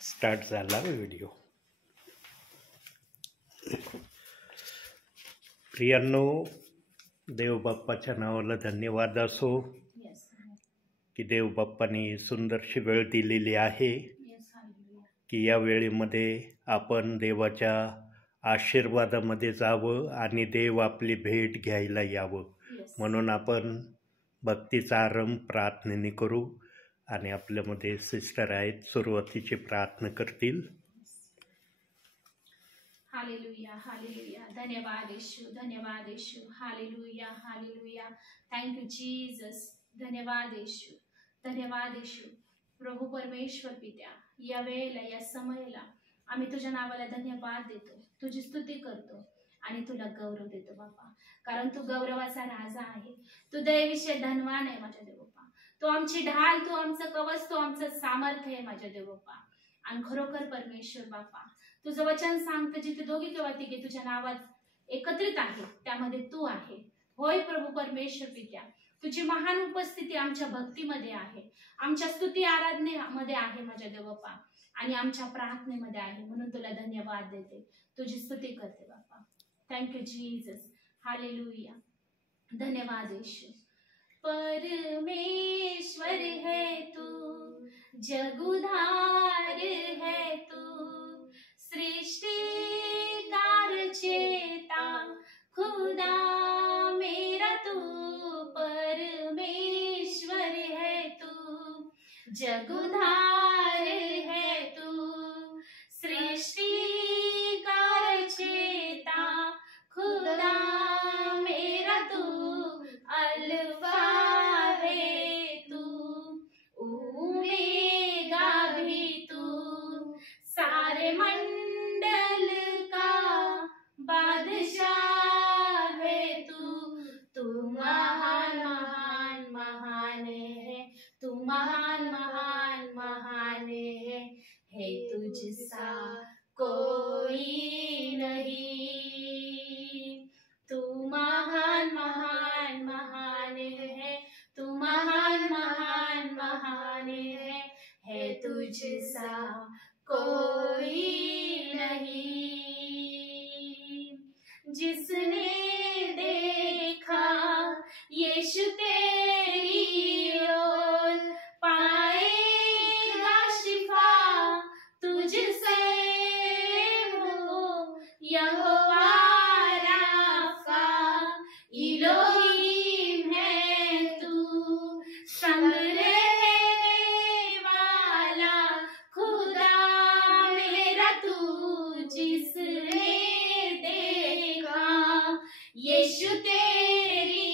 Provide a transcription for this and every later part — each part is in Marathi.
स्टार्ट झाला व्हिडिओ. प्रियांनो, देवबाप्पाच्या नावाला धन्यवाद असो की देवबाप्पानी सुंदरशी वेळ दिलेली आहे की या वेळेमध्ये आपण देवाच्या आशीर्वादामध्ये जावं आणि देव आपली भेट घ्यायला यावं. म्हणून आपण भक्तीचा आरंभ प्रार्थनेने करू आणि आपल्यामध्ये सिस्टर आहेत, सुरुवातीचे प्रार्थना करतील. Hallelujah, hallelujah. धन्यवाद येशू, धन्यवाद Yeshu. Hallelujah, hallelujah. Thank you Jesus. धन्यवाद येशू, धन्यवाद येशू. प्रभू परमेश्वर पित्या, या वेळेला, या समयाला आम्ही तुझ्या नावाला धन्यवाद देतो, तुझी स्तुती करतो आणि तुला गौरव देतो बापा. कारण तू गौरवाचा राजा आहे, तू दयेविषयी धनवान आहे माझ्या देवबापा. तू आमची ढाल, तू आमचं कवच, तू आमचं सामर्थ्य आहे माझ्या देवबापा. आणि खरोखर परमेश्वर बापा, तुझं वचन सांगतं जिथे दोघे किंवा तिघे तुझ्या नावात एकत्रित आहे त्यामध्ये तू आहे. होय प्रभू परमेश्वर पित्या, तुझी महान उपस्थिती आमच्या भक्तीमध्ये आहे, आमच्या स्तुती आराधनेमध्ये आहे माझ्या देवबापा, आणि आमच्या प्रार्थनेमध्ये आहे. म्हणून तुला धन्यवाद देते, तुझी स्तुती करते बापा. Thank you Jesus. हालेलुया. धन्यवाद येशू. परमेश्वर है तू, जगुधार है तू, सृष्टिकार चेता खुदा मेरा तू. परमेश्वर है तू, जगुधार है तू, सृष्टिकार चेता खुदा मेरा तू. अल्फा है तू, ओमेगा भी तू, सारे मंडल का बादशाह है तू. तू महान महान महान है, तू महान महान महान है तुझसा कोई नहीं. तू महान महान महान है, तू महान महान महान है तुझसा कोई नहीं. जिसने देखा यीशु तेरी ओर, पाएगा शिफा तुझसे वो. यहोवा राफा इलोहीम है तू, संग रहने वाला खुदा मेरा तू. जिसने देखा यीशु तेरी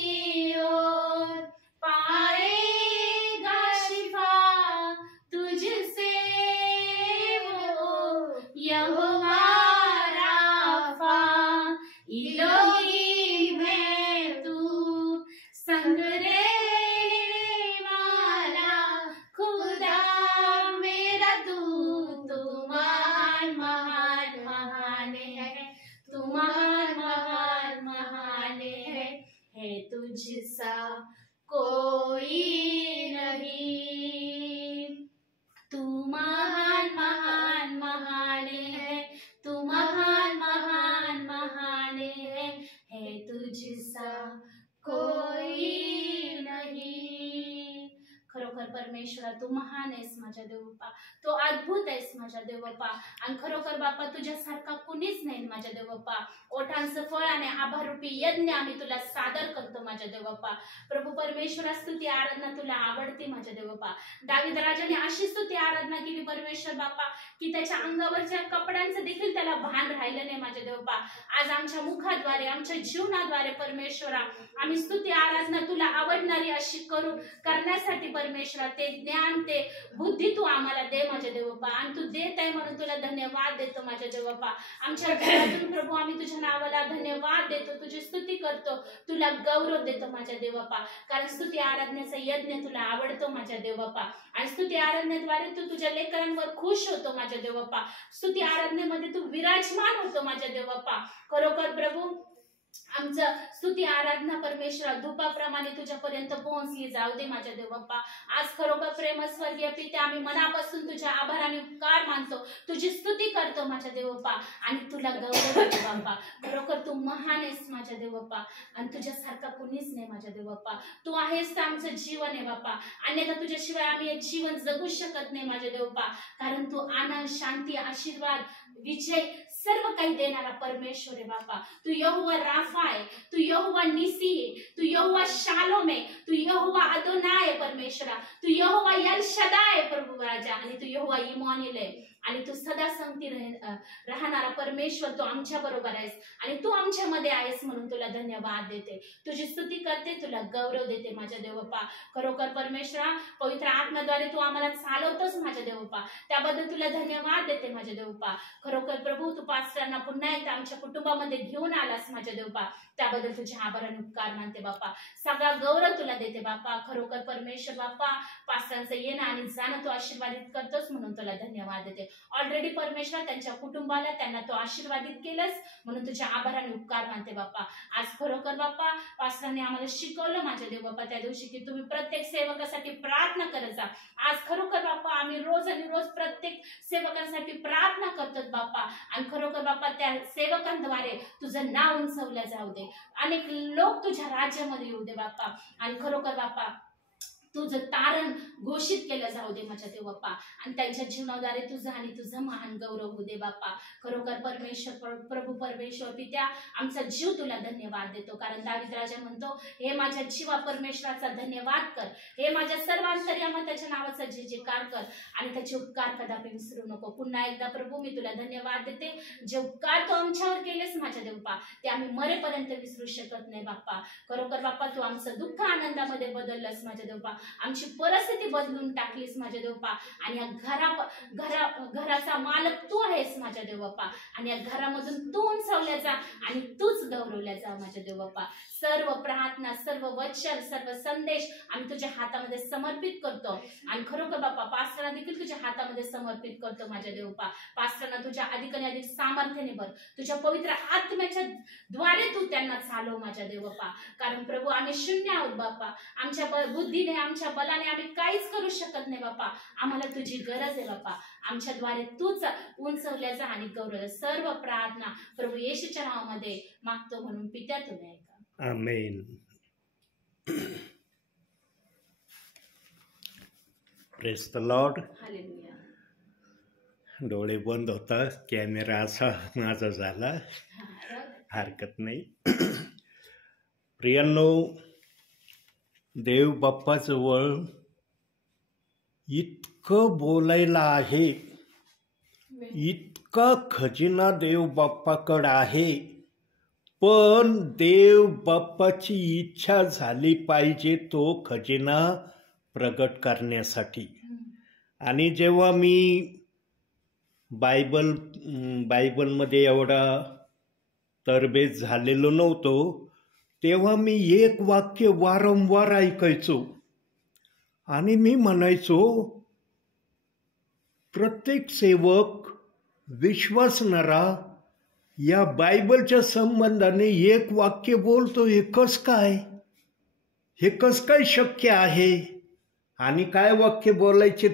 ओर, पाएगा शिफा तुझसे वो. यहोवा राफा इलोहीम है तू, संग रहने वाला खुदा मेरा तू. तू महान महान महान है, तू महान महान महान है तुझसा कोई नहीं. तू महान महान महान है, तू महान महान महान है तुझसा कोई नहीं. खरोखर परमेश्वरा, तू महान आहेस माझ्या देवबापा, तो अद्भुत आहेस माझ्या देवबापा. आणि खरोखर बापा, तुझ्यासारखा कुणीच नाही माझ्या देवबापा. ओठांचं फळ आणि आभारूपी यज्ञ आम्ही तुला सादर करतो माझ्या देवबापा. प्रभू परमेश्वरा, स्तुती आराधना तुला आवडते माझ्या देवबापा. दावीद राजाने अशी स्तुती आराधना केली परमेश्वर बापा की त्याच्या अंगावरच्या कपड्यांचं देखील त्याला भान राहिलं नाही माझ्या देवबापा. आज आमच्या मुखाद्वारे, आमच्या जीवनाद्वारे परमेश्वरा, आम्ही स्तुती आराधना तुला आवडणारी अशी करण्यासाठी परमेश्वरा ते ज्ञान, ते बुद्धी तू आम्हाला दे माझ्या देवबापा. आणि तू देत आहे म्हणून तुला धन्यवाद देतो माझ्या देवबापा. आमच्या घरातून प्रभू आम्ही तुझ्या नावाला धन्यवाद देतो, तुझी स्तुती करतो, तुला गौरव देतो माझ्या देवबापा. कारण स्तुती आराधनेचा यज्ञ तुला आवडतो माझ्या देवबापा. आणि स्तुती आराधनेद्वारे तू तुझ्या लेकरांवर खुश होतो माझ्या देवबापा. स्तुती आराधनेमध्ये तू विराजमान होतो माझ्या देवबापा. खरोखर प्रभू, आमचं स्तुती आराधना परमेश्वरा धूपाप्रमाणे तुझ्यापर्यंत पोहोचली जाऊ दे माझ्या देव बाप्पा। आज खरोखर प्रेम स्वर्गीय पिते आम्ही मनापासून तुझ्या आभाराने उपकार मानतो, तुझी स्तुती करतो माझ्या देव बाप्पा आणि तुला गौरव देतो बाप्पा। खरोखर तू महान आहेस माझ्या देव बाप्पा आणि तुझ्यासारखा कोणीच नाही माझ्या देव बाप्पा। तू आहेस तर आमचं जीवन आहे बाप्पा, अन्यथा तुझ्याशिवाय आम्ही हे जीवन जगू शकत नाही माझ्या देव बाप्पा, कारण तू आनंद, शांती, आशीर्वाद, विजय सर्व काही देणारा परमेश्वर आहे बाप्पा। तू यहोवा राफा आहे, तू यहोवा निसी आहे, तू यहोवा शालोम आहे, तू यहोवा अदोनाय आहे परमेश्वरा, तू यहोवा एल शदाय आहे प्रभू राजा आणि तू यहोवा इमॅन्युएल आहे आणि तू सदा संगती राहणारा परमेश्वर तू आमच्या बरोबर आहेस आणि तू आमच्यामध्ये आहेस म्हणून तुला धन्यवाद देते, तुझी स्तुती करते, तुला गौरव देते माझ्या देव बाप्पा। खरोखर परमेश्वरा पवित्र आत्म्याद्वारे तू आम्हाला चालवतोस माझ्या देव बाप्पा, त्याबद्दल तुला धन्यवाद देते माझ्या देव बाप्पा। खरोखर प्रभू तू पास्टरांना पुन्हा एकदा आमच्या कुटुंबामध्ये घेऊन आलास माझ्या देव बाप्पा, त्याबद्दल तुझ्या आभाराने उपकार मानते बाप्पा, सगळा गौरव तुला देते बाप्पा। खरोखर परमेश्वर बाप्पा पास्टरांचं येणं आणि जाणं तू आशीर्वादित करतोस म्हणून तुला धन्यवाद देते। ऑलरेडी परमेश्वर त्यांच्या कुटुंबाला त्यांना तो आशीर्वादित केलंस म्हणून तुझ्या आभाराने उपकार मानते बाप्पा। आज खरोखर बाप्पा पास्टरांनी आम्हाला शिकवलं माझ्या देव बाप्पा त्या दिवशी की तुम्ही प्रत्येक सेवकासाठी प्रार्थना करत जा। आज खरोखर बाप्पा आम्ही रोज आणि रोज प्रत्येक सेवकांसाठी प्रार्थना करतो बाप्पा आणि खरोखर बाप्पा त्या सेवकांद्वारे तुझं नाव उंचवलं जाऊ दे, अनेक लोक तुझ्या राज्यामध्ये येऊ दे बाप्पा आणि खरोखर बाप्पा तुझं तारण घोषित केलं जाऊ दे माझ्या देव बाप्पा आणि त्यांच्या जीवनाद्वारे तुझं आणि तुझं महान गौरव होऊ दे बाप्पा। खरोखर परमेश्वर प्रभू परमेश्वर पित्या आमचा जीव तुला धन्यवाद देतो, कारण दावीद राजा म्हणतो हे माझ्या जीवा परमेश्वराचा धन्यवाद कर, हे माझ्या सर्व अंतर्यामा त्याच्या नावाचा जयजयकार कर आणि त्याचे उपकार कदापि विसरू नको। पुन्हा एकदा प्रभू मी तुला धन्यवाद देते, जे उपकार तू आमच्यावर केलेस माझ्या देव बाप्पा ते आम्ही मरेपर्यंत विसरू शकत नाही बाप्पा। खरोखर बाप्पा तू आमचं दुःख आनंदामध्ये बदललंस माझ्या देव बाप्पा, आमची परिस्थिती बदलून टाकलीस माझ्या देव बाप्पा आणि या घराचा मालक तू आहेस माझ्या देव बाप्पा आणि या घरामधून तू उंचावल्या जा आणि तूच गौरवल्या जा माझ्या देव बाप्पा। सर्व प्रार्थना, सर्व वचन, सर्व संदेश आम्ही तुझ्या हातामध्ये समर्पित करतो आणि खरोखर बाप्पा पास्टरांना देखील तुझ्या हातामध्ये समर्पित करतो माझ्या देव बाप्पा। पास्टरांना तुझ्या अधिक आणि अधिक सामर्थ्याने भर, तुझ्या पवित्र आत्म्याच्या द्वारे तू त्यांना चालव माझ्या देव बाप्पा, कारण प्रभू आम्ही शून्य आहोत बाप्पा, आमच्या बुद्धीने आमच्या बलाने आम्ही काहीच करू शकत नाही बाप्पा, आम्हाला तुझी गरज आहे बाप्पा, आमच्याद्वारे तूच उंचवल्या जा आणि गौरव। सर्व प्रार्थना प्रभू येशूच्या नावामध्ये मागतो म्हणून पित्या तुम्ही ऐका, amen. Praise the Lord. Hallelujah. डोळे बंद होता, कॅमेरा असा माझा झाला, हरकत नाही। प्रियांनो, देव बाप्पाजवळ इतकं बोलायला आहे, इतका खजिना देव बाप्पाकडे आहे, पण देव बाप्पाची इच्छा झाली पाहिजे तो खजिना प्रगट करण्यासाठी। आणि जेव्हा मी बायबलमध्ये एवढा तरबेज झालेलो नव्हतो, तेव्हा मी एक वाक्य वारंवार ऐकायचो आणि मी म्हणायचो, प्रत्येक सेवक विश्वासणारा या बायबलच्या संबंधाने एक वाक्य बोलतो, हे कसं काय, हे कसं काय शक्य आहे। आणि काय वाक्य बोलायचे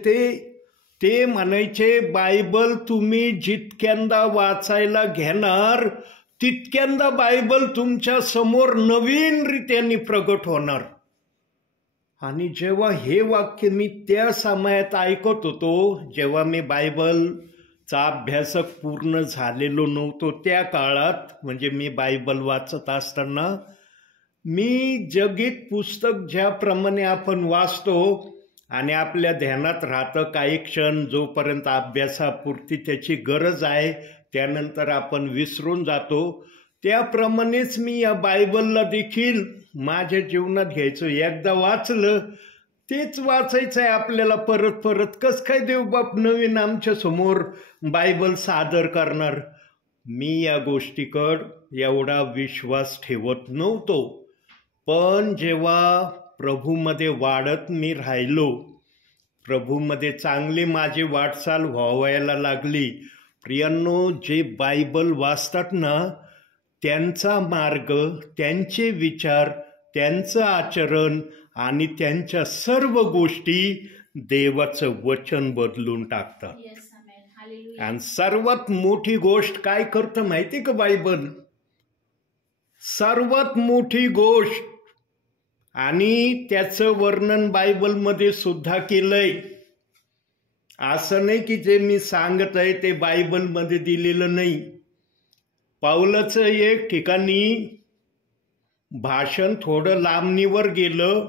ते म्हणायचे, बायबल तुम्ही जितक्यांदा वाचायला घेणार तितक्यांदा बायबल तुमच्या समोर नवीन रीतीने प्रगट होणार। आणि जेव्हा हे वाक्य मी त्या समयात ऐकत होतो, जेव्हा मी बायबलचा अभ्यासक पूर्ण झालेलो नव्हतो त्या काळात, म्हणजे मी बायबल वाचत असताना मी जगीत पुस्तक ज्याप्रमाणे आपण वाचतो आणि आपल्या ध्यानात राहतं काही क्षण, जोपर्यंत अभ्यासापुरती त्याची गरज आहे त्यानंतर आपण विसरून जातो, त्याप्रमाणेच मी या बायबलला देखील माझ्या जीवनात घ्यायचो। एकदा वाचलं तेच वाचायचं आहे आपल्याला परत परत। कसं काय देवबाप नवीन आमच्या समोर बायबल सादर करणार। मी या गोष्टीकडं एवढा विश्वास ठेवत नव्हतो, पण जेव्हा प्रभूमध्ये वाढत मी राहिलो, प्रभूमध्ये चांगली माझी वाटचाल व्हायला लागली, प्रियांनो जे बायबल वाचतात ना त्यांचा मार्ग, त्यांचे विचार, त्यांचं आचरण आणि त्यांच्या सर्व गोष्टी देवाचं वचन बदलून टाकतात. Yes, amen. Hallelujah. आणि सर्वात मोठी गोष्ट काय करतं माहिती का बायबल? सर्वात मोठी गोष्ट, आणि त्याचं वर्णन बायबलमध्ये सुद्धा केलंय. असं नाही की जे मी सांगत आहे ते बायबलमध्ये दिलेलं नाही. पाऊलाचं एक ठिकाणी भाषण थोडं लांबणीवर गेलं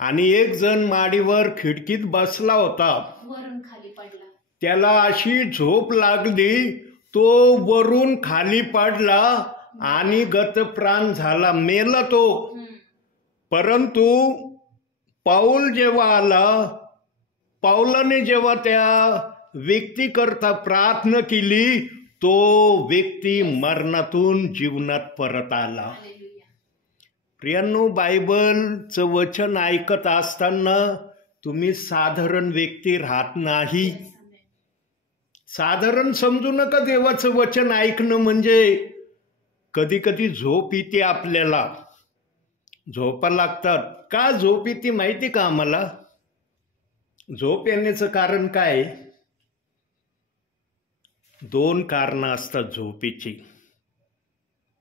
आणि एक जण माडीवर खिडकीत बसला होता. वरून खाली पडला. त्याला अशी झोप लागली, तो वरून खाली पडला आणि गतप्राण झाला, मेला तो. परंतु पाऊल जेव्हा आला, पाऊलाने जेव्हा त्या व्यक्तीकरता प्रार्थना केली, तो व्यक्ती मरणातून जीवनात परत आला. Hallelujah. प्रियांनो, बायबलचं वचन ऐकत असताना तुम्ही साधारण व्यक्ती राहत नाही. Yes, amen. साधारण समजू नका देवाचं वचन ऐकणं म्हणजे. कधी कधी झोप येते, आपल्याला झोपा लागतात. का झोप येते माहिती का आम्हाला? झोप येण्याचं कारण काय? 2 कारणं असतात झोपेची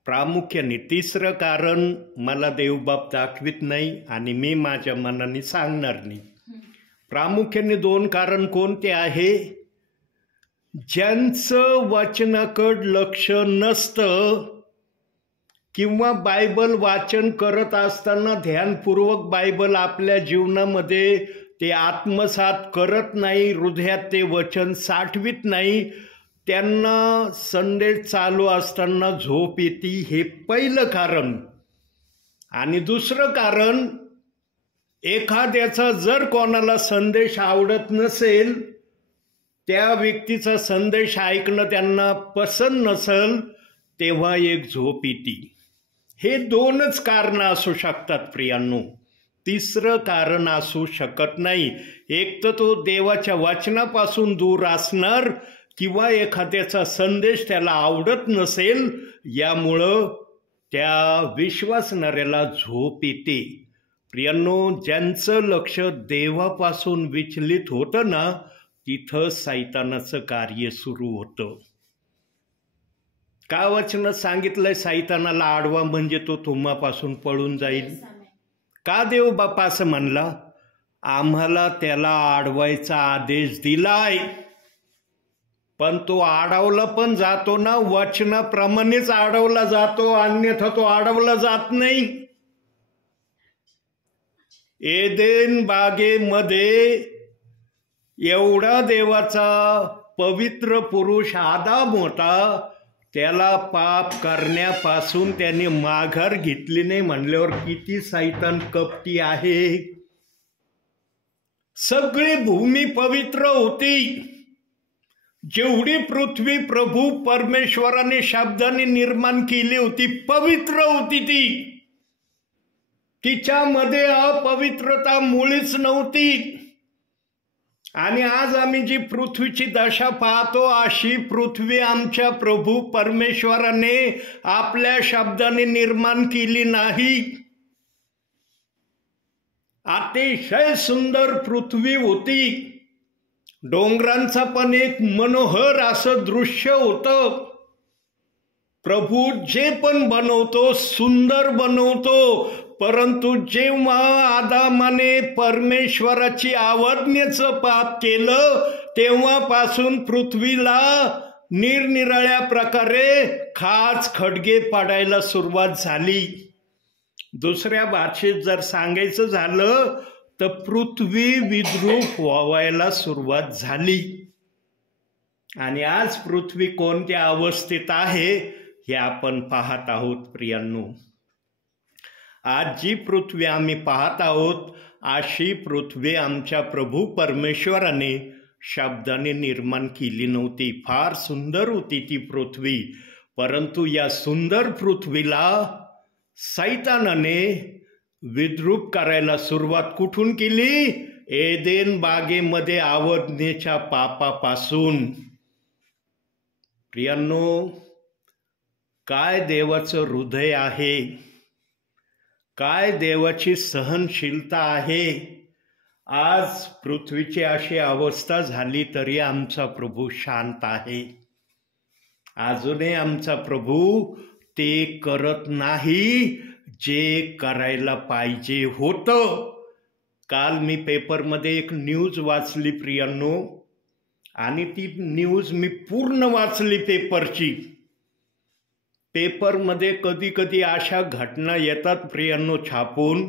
प्रामुख्याने. तिसरं कारण मला देवबाप दाखवित नाही आणि मी माझ्या मनाने सांगणार नाही. प्रामुख्याने 2 कारण कोणते आहे? ज्यांचं वचनाकडे लक्ष नसतं किंवा बायबल वाचन करत असताना ध्यानपूर्वक बायबल आपल्या जीवनामध्ये ते आत्मसात करत नाही, हृदयात ते वचन साठवित नाही, त्यांना संदेश चालू असताना झोप येते. हे पहिलं कारण. आणि दुसरं कारण, एखाद्याचा जर कोणाला संदेश आवडत नसेल, त्या व्यक्तीचा संदेश ऐकणं त्यांना पसंत नसेल, तेव्हा एक झोप येते. हे 2च कारणं असू शकतात प्रियांनो. तिसरं कारण असू शकत नाही. एक तर तो देवाच्या वचनापासून दूर असणार किंवा एखाद्याचा संदेश त्याला आवडत नसेल, यामुळं त्या विश्वासणाऱ्याला झोप येते. प्रियांनो, ज्यांचं लक्ष देवापासून विचलित होतं ना, तिथं सैतानाचं कार्य सुरू होतं. का वचनात सांगितलंय सैतानाला आडवा म्हणजे तो तुम्हापासून पळून जाईल? Yes, amen. का देव बापा असं म्हणला? आम्हाला त्याला आडवायचा आदेश दिलाय, पण तो आडवला पण जातो ना, वचनाप्रमाणेच आडवला जातो, अन्यथा तो आडवला जात नाही. एदेन बागेमध्ये एवढा देवाचा पवित्र पुरुष आदाम होता, त्याला पाप करण्यापासून त्याने माघार घेतली नाही म्हणल्यावर किती सैतान कपटी आहे. सगळी भूमी पवित्र होती. जेवढी पृथ्वी प्रभू परमेश्वराने शब्दाने निर्माण केली होती, पवित्र होती ती. तिच्यामध्ये अपवित्रता मुळीच नव्हती. आणि आज आम्ही जी पृथ्वीची दशा पाहतो, अशी पृथ्वी आमच्या प्रभू परमेश्वराने आपल्या शब्दाने निर्माण केली नाही. अतिशय सुंदर पृथ्वी होती. डोंगरांचा पण एक मनोहर असं दृश्य होतं. प्रभू जे पण बनवतो सुंदर बनवतो, परंतु जेव्हा आदामाने परमेश्वराची आज्ञेचं पाप केलं, तेव्हापासून पृथ्वीला निरनिराळ्या प्रकारे खाच खडगे पडायला सुरुवात झाली. दुसऱ्या भाषेत जर सांगायचं झालं तर पृथ्वी विद्रूप व्हायला सुरुवात झाली. आणि आज पृथ्वी कोणत्या अवस्थेत आहे हे आपण पाहत आहोत प्रियांनो. आज जी पृथ्वी आम्ही पाहत आहोत, अशी पृथ्वी आमच्या प्रभू परमेश्वराने शब्दाने निर्माण केली नव्हती. फार सुंदर होती ती पृथ्वी, परंतु या सुंदर पृथ्वीला सैतानाने विद्रूप करायला सुरुवात कुठून केली? एदेन बागेमध्ये आवडण्याच्या पापापासून. प्रियांनो, काय देवाचं हृदय आहे, काय देवाची सहनशीलता आहे. आज पृथ्वीची अशी अवस्था झाली तरी आमचा प्रभू शांत आहे. अजूनही आमचा प्रभू ते करत नाही जे करायला पाहिजे होतं. काल मी पेपरमध्ये एक न्यूज वाचली प्रियांनो, आणि ती न्यूज मी पूर्ण वाचली पेपरची. पेपरमध्ये कधी कधी अशा घटना येतात प्रियांनो छापून,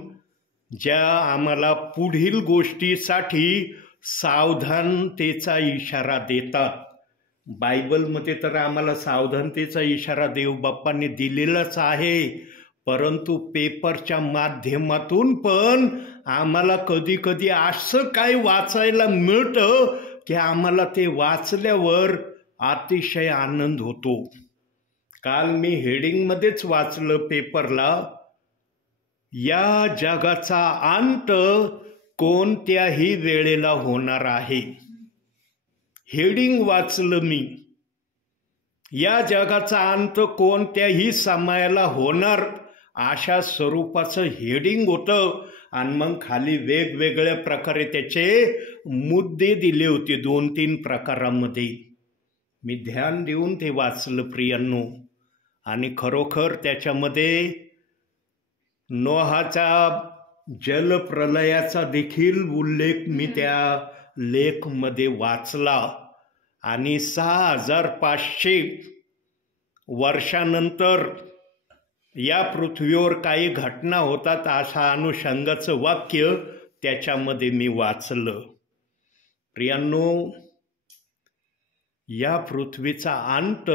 ज्या आम्हाला पुढील गोष्टीसाठी सावधानतेचा इशारा देतात. बायबलमध्ये तर आम्हाला सावधानतेचा इशारा देव बाप्पांनी दिलेलाच आहे, परंतु पेपरच्या माध्यमातून पण आम्हाला कधी कधी असं काय वाचायला मिळतं की आम्हाला ते वाचल्यावर अतिशय आनंद होतो. काल मी हेडिंगमध्येच वाचलं पेपरला, या जगाचा अंत कोणत्याही वेळेला होणार आहे. हेडिंग वाचलं मी, या जगाचा अंत कोणत्याही समयाला होणार अशा स्वरूपाचं हेडिंग होतं. आणि मग खाली वेगवेगळ्या प्रकारे त्याचे मुद्दे दिले होते 2-3 प्रकारामध्ये. मी ध्यान देऊन ते वाचलं प्रियांनो, आणि खरोखर त्याच्यामध्ये नोहाचा जलप्रलयाचा देखील उल्लेख मी त्या लेखमध्ये वाचला. आणि 6500 वर्षानंतर या पृथ्वीवर काही घटना होतात अशा अनुषंगाचं वाक्य त्याच्यामध्ये मी वाचलं. प्रियांनो, या पृथ्वीचा अंत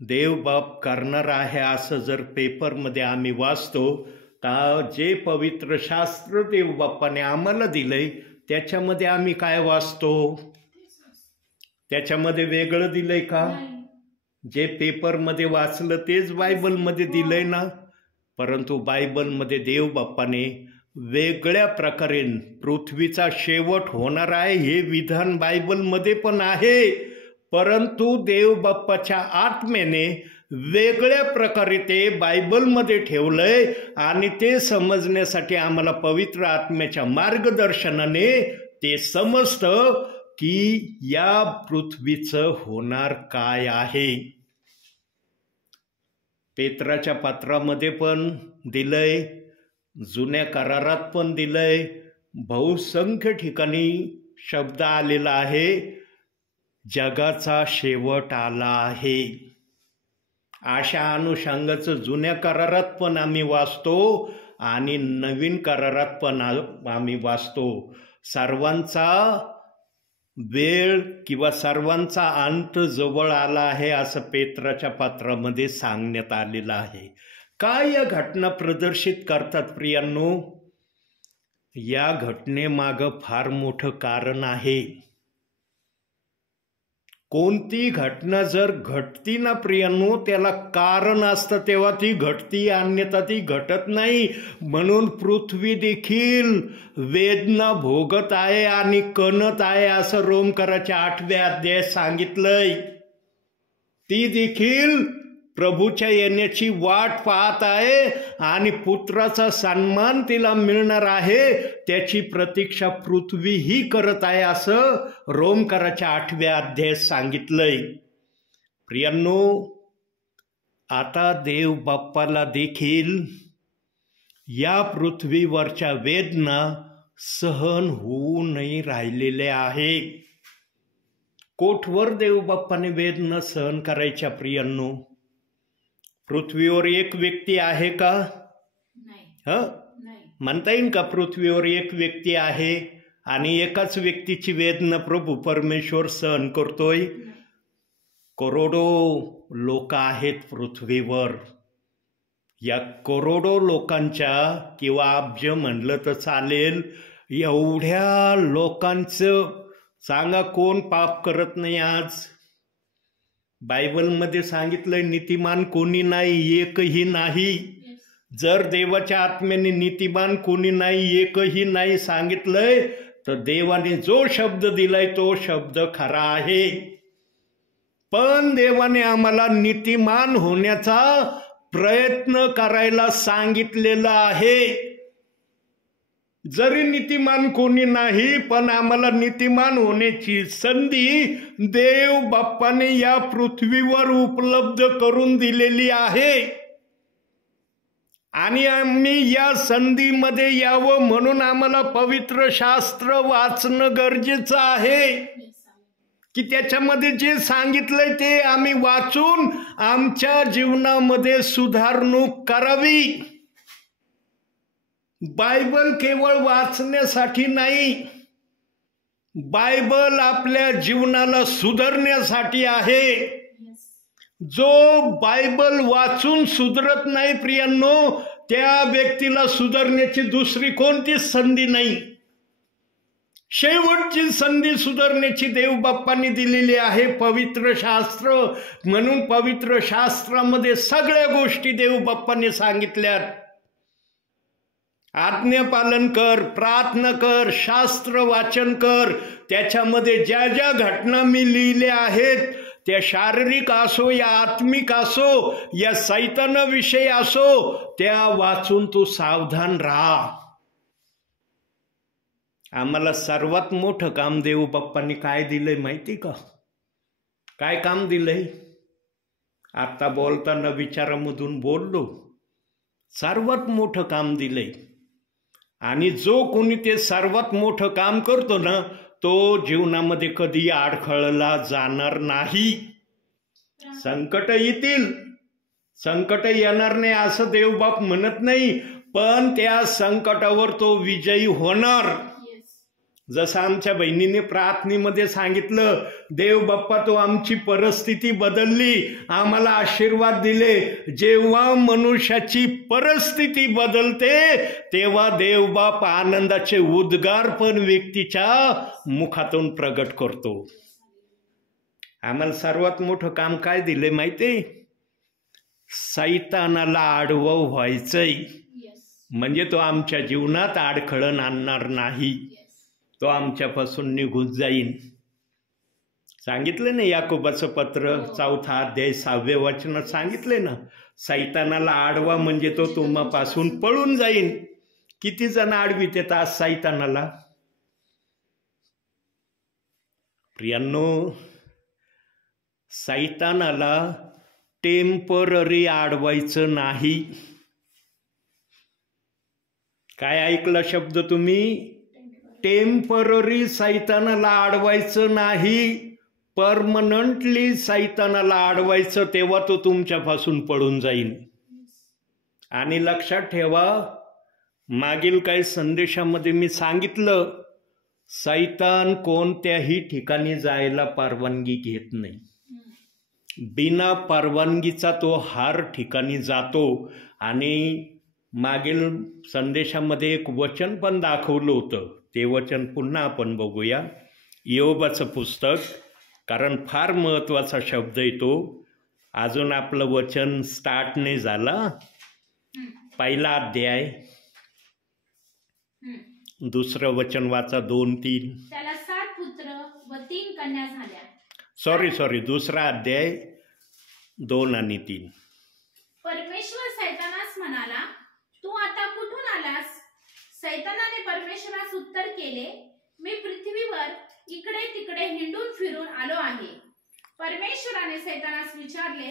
देवबाप करणार आहे असं जर पेपरमध्ये आम्ही वाचतो, तर जे पवित्र शास्त्र देवबाप्पाने आम्हाला दिलंय त्याच्यामध्ये आम्ही काय वाचतो? त्याच्यामध्ये वेगळं दिलंय का? जे पेपरमध्ये वाचलं तेच बायबलमध्ये दिलंय ना. परंतु बायबलमध्ये देवबाप्पाने वेगळ्या प्रकारे पृथ्वीचा शेवट होणार आहे हे विधान बायबलमध्ये पण आहे, परंतु देवबाप्पाच्या आत्म्याने वेगळ्या प्रकारे ते बायबलमध्ये ठेवलंय. आणि ते समजण्यासाठी आम्हाला पवित्र आत्म्याच्या मार्गदर्शनाने ते समजतं की या पृथ्वीचं होणार काय आहे. पेत्राच्या पत्रामध्ये पण दिलंय, जुन्या करारात पण दिलंय, बहुसंख्य ठिकाणी शब्द आलेला आहे, जगाचा शेवट आला आहे. अशा अनुषंगाचं जुन्या करारात पण आम्ही वाचतो आणि नवीन करारात पण आम्ही वाचतो. सर्वांचा वेळ किंवा सर्वांचा अंत जवळ आला आहे असं पेत्राच्या पत्रामध्ये सांगण्यात आलेलं आहे. काय या घटना प्रदर्शित करतात प्रियांनो? या घटनेमागं फार मोठं कारण आहे. कोणती घटना जर घडती ना प्रियांनो, त्याला कारण असतं तेव्हा ती घडती, अन्यथा ती घटत नाही. म्हणून पृथ्वी देखील वेदना भोगत आहे आणि कणत आहे असं रोमकराच्या 8व्या अध्यायात सांगितलंय. ती देखील प्रभूच्या येण्याची वाट पाहत आहे आणि पुत्राचा सन्मान तिला मिळणार आहे त्याची प्रतीक्षा पृथ्वीही करत आहे असं रोमकराच्या 8व्या अध्यायात सांगितलंय. प्रियांनो, आता देव बाप्पाला देखील या पृथ्वीवरच्या वेदना सहन होऊ नाही राहिलेल्या आहे. कोठवर देव बाप्पाने वेदना सहन करायच्या प्रियांनो? पृथ्वीवर एक व्यक्ती आहे का? म्हणता येईल का पृथ्वीवर एक व्यक्ती आहे आणि एकाच व्यक्तीची वेदना प्रभू परमेश्वर सहन करतोय? करोडो लोक आहेत पृथ्वीवर. या करोडो लोकांच्या किंवा अब्ज म्हणलं तर चालेल, एवढ्या लोकांचं सांगा कोण पाप करत नाही आज? बायबलमध्ये सांगितलंय नीतिमान कोणी नाही, एकही नाही. जर देवाच्या आत्म्याने नीतिमान कोणी नाही, एकही नाही सांगितलंय, तर देवाने जो शब्द दिलाय तो शब्द खरा आहे. पण देवाने आम्हाला नीतिमान होण्याचा प्रयत्न करायला सांगितलेलं आहे. जरी नीतिमान कोणी नाही, पण आम्हाला नीतिमान होण्याची संधी देव बाप्पाने या पृथ्वीवर उपलब्ध करून दिलेली आहे. आणि आम्ही या संधीमध्ये यावं म्हणून आम्हाला पवित्र शास्त्र वाचणं गरजेचं आहे, की त्याच्यामध्ये जे सांगितलंय ते आम्ही वाचून आमच्या जीवनामध्ये सुधारणूक करावी. बायबल केवळ वाचण्यासाठी नाही, बायबल आपल्या जीवनाला सुधारण्यासाठी आहे. जो बायबल वाचून सुधरत नाही प्रियांनो, त्या व्यक्तीला सुधारण्याची दुसरी कोणतीच संधी नाही. शेवटची संधी सुधारण्याची देव बाप्पांनी दिलेली आहे पवित्र शास्त्र. म्हणून पवित्र शास्त्रामध्ये सगळ्या गोष्टी देव बाप्पांनी सांगितल्यात. आज्ञा पालन कर, प्रार्थना कर, शास्त्र वाचन कर. त्याच्यामध्ये ज्या ज्या घटना मी लिहिल्या आहेत, त्या शारीरिक असो या आत्मिक असो या सैतानाविषयी असो, त्या वाचून तू सावधान राहा. आम्हाला सर्वात मोठं काम देव बाप्पांनी काय दिलंय माहिती का? काय काम दिलंय? आता बोलताना विचारामधून बोललो. सर्वात मोठं काम दिलंय. आणि जो कोणी ते सर्वात मोठं काम करतो ना, तो जीवनामध्ये कधी अडखळला जाणार नाही. संकट येतील, संकट येणार नाही असं देवबाप म्हणत नाही, पण त्या संकटावर तो विजयी होणार. जसं आमच्या बहिणीने प्रार्थनेमध्ये सांगितलं, देव बाप्पा तो आमची परिस्थिती बदलली, आम्हाला आशीर्वाद दिले. जेव्हा मनुष्याची परिस्थिती बदलते तेव्हा देव बाप आनंदाचे उद्गार पण व्यक्तीच्या मुखातून प्रगट करतो. आम्हाला सर्वात मोठं काम काय दिले माहिती? सैतानाला आडवं व्हायचंय, म्हणजे तो आमच्या जीवनात अडखळण आणणार नाही, तो आमच्यापासून निघून जाईन. सांगितलं ना याकोबाचं पत्र 4 अध्याय 6 वचनात सांगितले ना, सैतानाला आडवा म्हणजे तो तुम्हापासून पळून जाईन. किती जण आडवीत येतात आज सैतानाला? प्रियांनो, सैतानाला टेम्पररी आडवायचं नाही. काय ऐकला शब्द तुम्ही? टेम्पररी सैतानाला अडवायचं नाही, परमनंटली सैतानाला अडवायचं. तेव्हा तो तुमच्यापासून पळून जाईल. आणि लक्षात ठेवा, मागील काही संदेशामध्ये मी सांगितलं, सैतान कोणत्याही ठिकाणी जायला परवानगी घेत नाही. बिना परवानगीचा तो हर ठिकाणी जातो. आणि मागील संदेशामध्ये एक वचन पण दाखवलं होतं, ते वचन पुन्हा आपण बघूया. योबाचं पुस्तक, कारण फार महत्त्वाचा शब्द आहे तो. अजून आपलं वचन स्टार्ट नाही झाला. 1 अध्याय 2 वचन वाचा. 2-3. त्याला 7 पुत्र व 3 कन्या झाल्या. सॉरी 2 अध्याय 2 आणि 3. परमेश्वर सैतानास म्हणाला, तू आता कुठून आलास? सैतानाने परमेश्वरास उत्तर केले, मी पृथ्वीवर इकडे तिकडे हिंडून फिरून आलो आहे. परमेश्वराने सैतानास विचारले,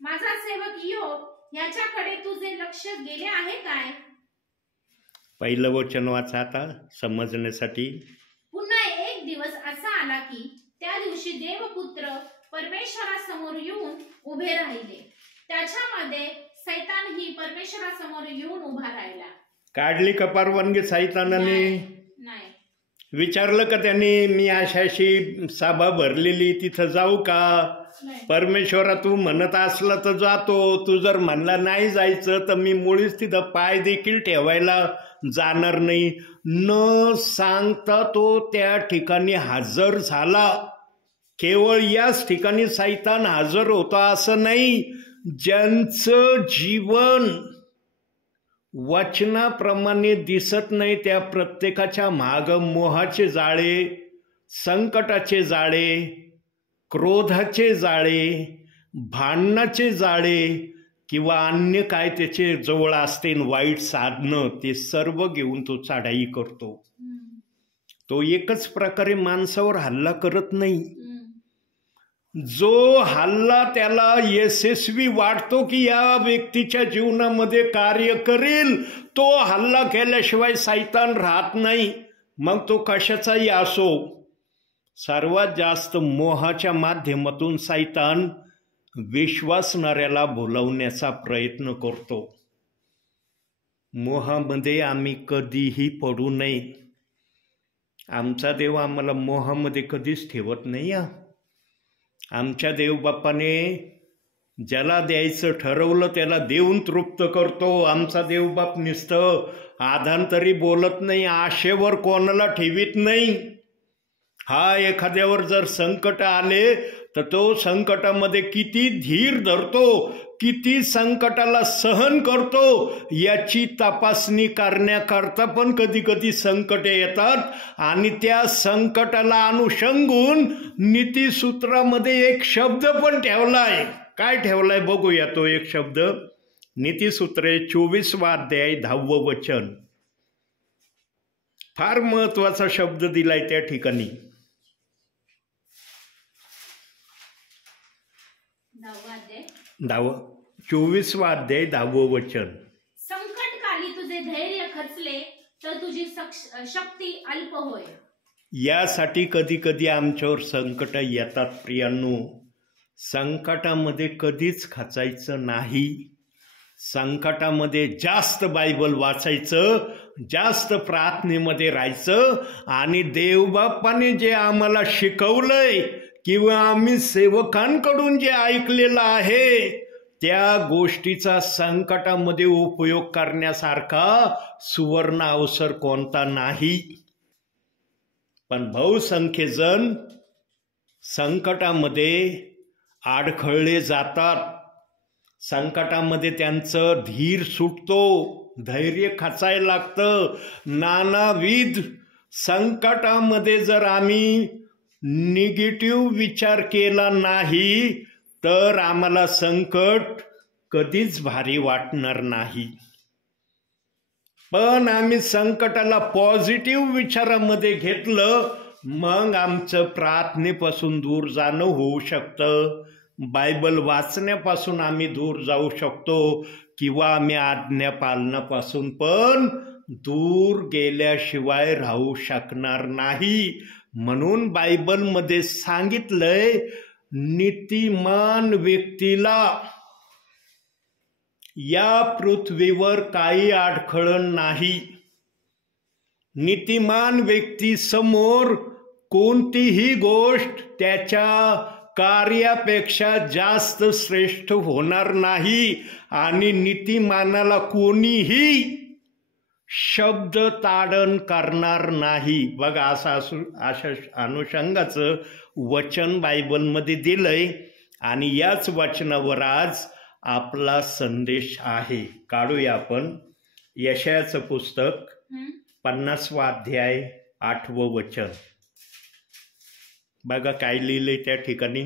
माझा सेवक इयोब याच्याकडे तुझे लक्ष गेले आहे काय? पहिलं वचन वाचा आता समजण्यासाठी. पुन्हा एक दिवस असा आला की त्या दिवशी देवपुत्र परमेश्वरासमोर येऊन उभे राहिले. त्याच्यामध्ये सैतान ही परमेश्वरासमोर येऊन उभा राहिला. काढली का परवानगी सैतानाने? नाही. विचारलं का त्याने, मी अशाशी सभा भरलेली तिथं जाऊ का? परमेश्वरा तू म्हणत असला तर जातो, तू जर म्हणला नाही जायचं तर मी मुळीच तिथं पाय देखील ठेवायला जाणार नाही. न सांगता तो त्या ठिकाणी हजर झाला. केवळ याच ठिकाणी सैतान हजर होता असं नाही. ज्यांचं जीवन वचनाप्रमाणे दिसत नाही त्या प्रत्येकाच्या माग मोहाचे जाळे, संकटाचे जाळे, क्रोधाचे जाळे, भांडणाचे जाळे किंवा अन्य काय त्याचे जवळ असते वाईट साधनं, ते सर्व घेऊन तो चढाई करतो. तो एकच प्रकारे माणसावर हल्ला करत नाही. जो हल्ला त्याला यशस्वी वाटतो की या व्यक्तीच्या जीवनामध्ये कार्य करेल, तो हल्ला केल्याशिवाय शैतान राहत नाही. मग तो कशाचाही असो. सर्वात जास्त मोहाच्या माध्यमातून शैतान विश्वासणाऱ्याला भुलवण्याचा प्रयत्न करतो. मोहामध्ये आम्ही कधीही पडू नये. आमचा देव आम्हाला मोहामध्ये कधीच ठेवत नाही. आमच्या देवबापाने ज्याला द्यायचं ठरवलं त्याला देऊन तृप्त करतो. आमचा देवबाप नुसतं आधांतरी बोलत नाही, आशेवर कोणाला ठेवीत नाही. हा एखाद्यावर जर संकट आले तर तो संकटामध्ये किती धीर धरतो, किती संकटाला सहन करतो, याची तपासणी करण्याकरता पण कधी कधी संकटे येतात. आणि त्या संकटाला अनुषंगून नीतिसूत्रामध्ये एक शब्द पण ठेवलाय. काय ठेवलाय बघूया तो एक शब्द. नीतिसूत्रे 24वा अध्याय 10वं वचन. फार महत्वाचा शब्द दिलाय त्या ठिकाणी. 24वा अध्याय 10वं वचन. संकटकाली तुझे धैर्य खचले तर तुझी शक्ती अल्प होय. यासाठी कधी कधी आमच्यावर संकट येतात प्रियांनो. संकटामध्ये कधीच खचायचं नाही. संकटामध्ये जास्त बायबल वाचायचं, जास्त प्रार्थनेमध्ये राहायचं. आणि देवबापाने जे आम्हाला शिकवलंय किंवा आम्ही सेवकांकडून जे ऐकलेलं आहे, त्या गोष्टीचा संकटामध्ये उपयोग करण्यासारखा सुवर्ण अवसर कोणता नाही. पण बहुसंख्य जण संकटामध्ये अडखळले जातात. संकटामध्ये त्यांचं धीर सुटतो, धैर्य खचायला लागतं. नानाविध संकटामध्ये जर आम्ही निगेटिव्ह विचार केला नाही तर आम्हाला संकट कधीच भारी वाटणार नाही. पण आम्ही संकटाला पॉझिटिव्ह विचारामध्ये घेतलं, मग आमचं प्रार्थनेपासून दूर जाणं होऊ शकतं. बायबल वाचण्यापासून आम्ही दूर जाऊ शकतो किंवा आम्ही आज्ञा पालनापासून पण दूर गेल्याशिवाय राहू शकणार नाही. म्हणून बायबलमध्ये सांगितलंय, नीतिमान व्यक्तीला या पृथ्वीवर काही अडखळण नाही. नीतिमान व्यक्ती समोर कोणतीही गोष्ट त्याच्या कार्यापेक्षा जास्त श्रेष्ठ होणार नाही. आणि नीतिमानाला कोणीही शब्द ताडण करणार नाही. बघा, अशा अनुषंगाचं वचन बायबलमध्ये दिलंय. आणि याच वचनावर आज आपला संदेश आहे. काढूया आपण यशायाचं पुस्तक 50वा अध्याय 8वं वचन. बघा काय लिहिलंय त्या ठिकाणी.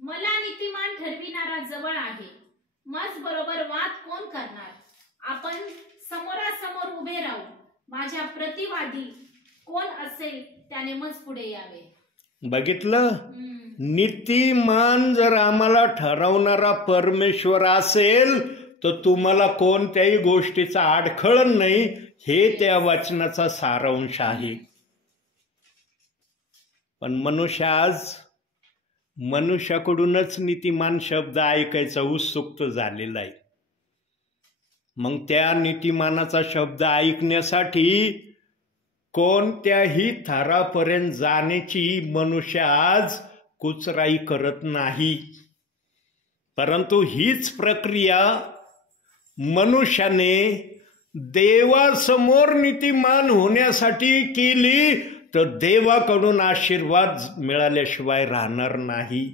मला नीतिमान ठरविणारा जवळ आहे, मज बरोबर वाद कोण करणार. आपण समोरासमोर उभे राहू, माझ्या प्रतिवादी कोण असेल त्याने मज पुढे यावे. बघितलं, नीतिमान जर आम्हाला ठरवणारा परमेश्वर असेल तर तुम्हाला कोणत्याही गोष्टीचा अडखळण नाही. हे त्या वचनाचा सारांश आहे. पण मनुष्याकडूनच नीतिमान शब्द ऐकायचा उत्सुक झालेला आहे. मग त्या नीतिमानाचा शब्द ऐकण्यासाठी कोणत्याही थरापर्यंत जाण्याची मनुष्य आज कुचराई करत नाही. परंतु हीच प्रक्रिया मनुष्याने देवासमोर नीतिमान होण्यासाठी केली तर देवाकडून आशीर्वाद मिळाल्याशिवाय राहणार नाही.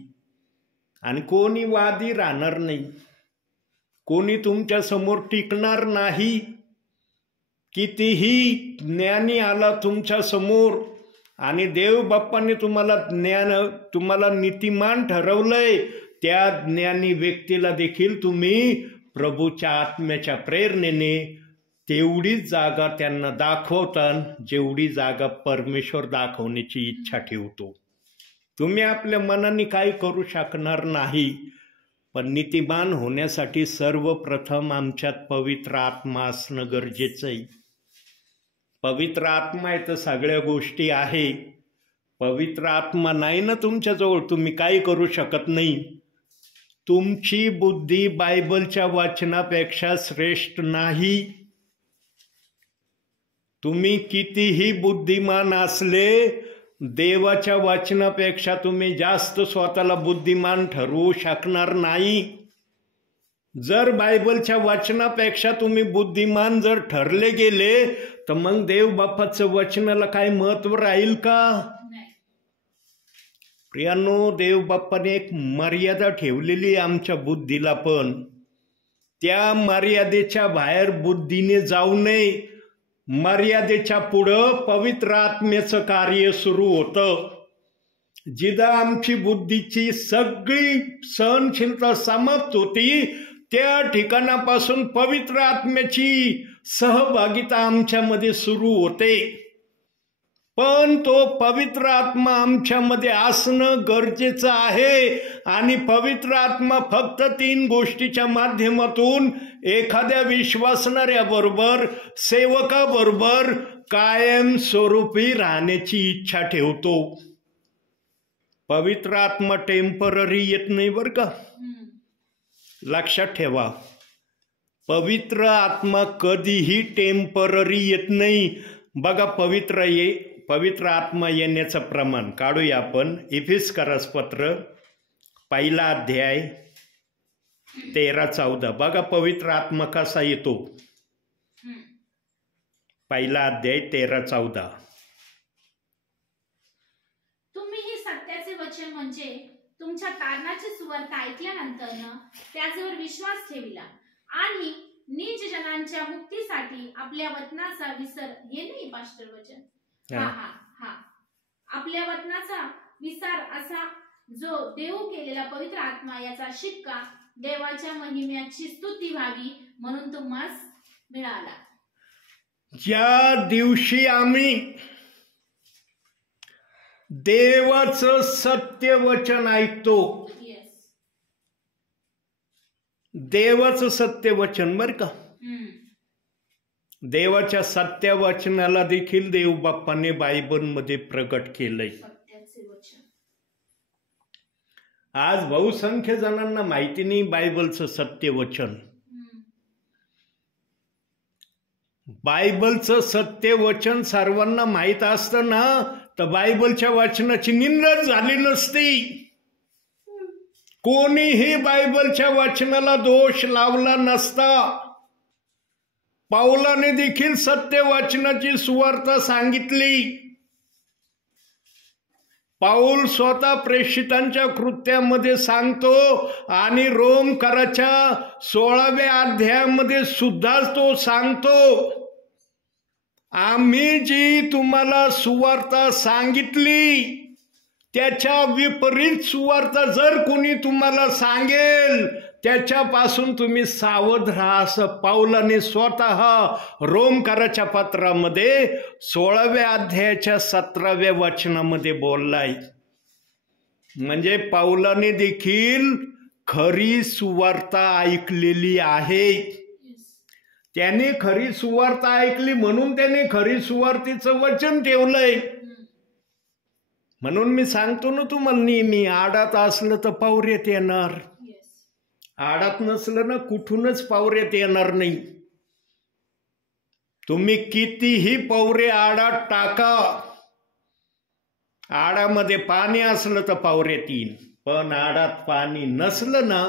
आणि कोणी वादी राहणार नाही, कोणी तुमच्या समोर टिकणार नाही. कितीही ज्ञानी आला तुमच्या समोर आणि देव बाप्पाने तुम्हाला नीतिमान ठरवलंय, त्या ज्ञानी व्यक्तीला देखील तुम्ही प्रभूच्या आत्म्याच्या प्रेरणेने तेवढीच जागा त्यांना दाखवता जेवढी जागा परमेश्वर दाखवण्याची इच्छा ठेवतो. तुम्ही आपल्या मनाने काही करू शकणार नाही, पण नीतिमान होण्यासाठी सर्वप्रथम आमच्यात पवित्र आत्मा असणं गरजेचं आहे. पवित्र आत्मा आहे तर सगळ्या गोष्टी आहे. पवित्र आत्मा नाही ना तुमच्याजवळ, तुम्ही काही करू शकत नाही. तुमची बुद्धी बायबलच्या वाचनापेक्षा श्रेष्ठ नाही. तुम्ही कितीही बुद्धिमान असले, देवाच्या वाचनापेक्षा तुम्ही जास्त स्वतःला बुद्धिमान ठरवू शकणार नाही. जर बायबलच्या वाचनापेक्षा तुम्ही बुद्धिमान जर ठरले गेले तर मग देव बाप्पाचं वचनाला काय महत्व राहील का? प्रियांनो, देव बाप्पाने एक मर्यादा ठेवलेली आमच्या बुद्धीला, पण त्या मर्यादेच्या बाहेर बुद्धीने जाऊ नये. मर्यादेच्या पुढं पवित्र आत्म्याचं कार्य सुरू होतं. जिथं आमची बुद्धीची सगळी सहनशीलता समाप्त होती, त्या ठिकाणापासून पवित्र आत्म्याची सहभागिता आमच्यामध्ये सुरू होते. पण तो पवित्र आत्मा आमच्यामध्ये असणं गरजेचं आहे. आणि पवित्र आत्मा फक्त 3 गोष्टीच्या माध्यमातून एखाद्या विश्वासणाऱ्याबरोबर, सेवकाबरोबर कायमस्वरूपी राहण्याची इच्छा ठेवतो. पवित्र आत्मा टेम्पररी येत नाही बरं का, लक्षात ठेवा. पवित्र आत्मा कधीही टेम्पररी येत नाही. बघा, पवित्र आत्मा येण्याचं प्रमाण काढूया आपण. इफिसकरास पत्र 1 अध्याय 13-14. बघा पवित्र आत्मा कसा येतो. 1 अध्याय 13-14. तुम्ही हे सत्याचे वचन म्हणजे तुमच्या तारणाची सुवार्ता ऐकल्यानंतर त्याच्यावर विश्वास ठेविला आणि नीच जनांच्या मुक्तीसाठी आपल्या वचनाचा विसर, हे नाही पास्टर वचन, आपल्या वचनाचा विसार असा जो देव केलेला पवित्र आत्मा याचा शिक्का देवाच्या महिम्याची स्तुती व्हावी म्हणून तुम्हास मिळाला. ज्या दिवशी आम्ही देवाचं सत्य वचन ऐकतो, देवाचं सत्य वचन बर का, देवाच्या सत्य वचनाला देखील देव बाप्पाने बायबलमध्ये प्रकट केलंय. आज बहुसंख्य जणांना माहिती नाही बायबलचं सत्य वचन. बायबलचं सत्य वचन सर्वांना माहित असतं ना, तर बायबलच्या वाचनाची निंदा झाली नसती. कोणीही बायबलच्या वाचनाला दोष लावला नसता. पाऊलाने देखील सत्य वाचनाची सुवार्ता सांगितली. पाऊल स्वतः प्रेषितांच्या कृत्यामध्ये सांगतो आणि रोमकराच्या 16व्या अध्यायामध्ये सुद्धा तो सांगतो. आम्ही जी तुम्हाला सुवार्ता सांगितली त्याच्या विपरीत सुवार्ता जर कोणी तुम्हाला सांगेल त्याच्यापासून तुम्ही सावध राहा, असं पाऊलाने स्वतः रोमकराच्या पत्रामध्ये 16व्या अध्यायाच्या 17व्या वचनामध्ये बोललाय. म्हणजे पाऊलाने देखील खरी सुवार्ता ऐकलेली आहे. त्याने खरी सुवार्ता ऐकली म्हणून त्याने खरी सुवार्तेचं वचन ठेवलंय. म्हणून मी सांगतो ना तुम्हाला नेहमी, आडात असलं तर पावऱ्यात येणार, आडात नसलं ना कुठूनच पावऱ्यात येणार नाही. तुम्ही कितीही पावरे आडात टाका, आडामध्ये पाणी असलं तर पावऱ्यात येईल, पण आडात पाणी नसलं ना,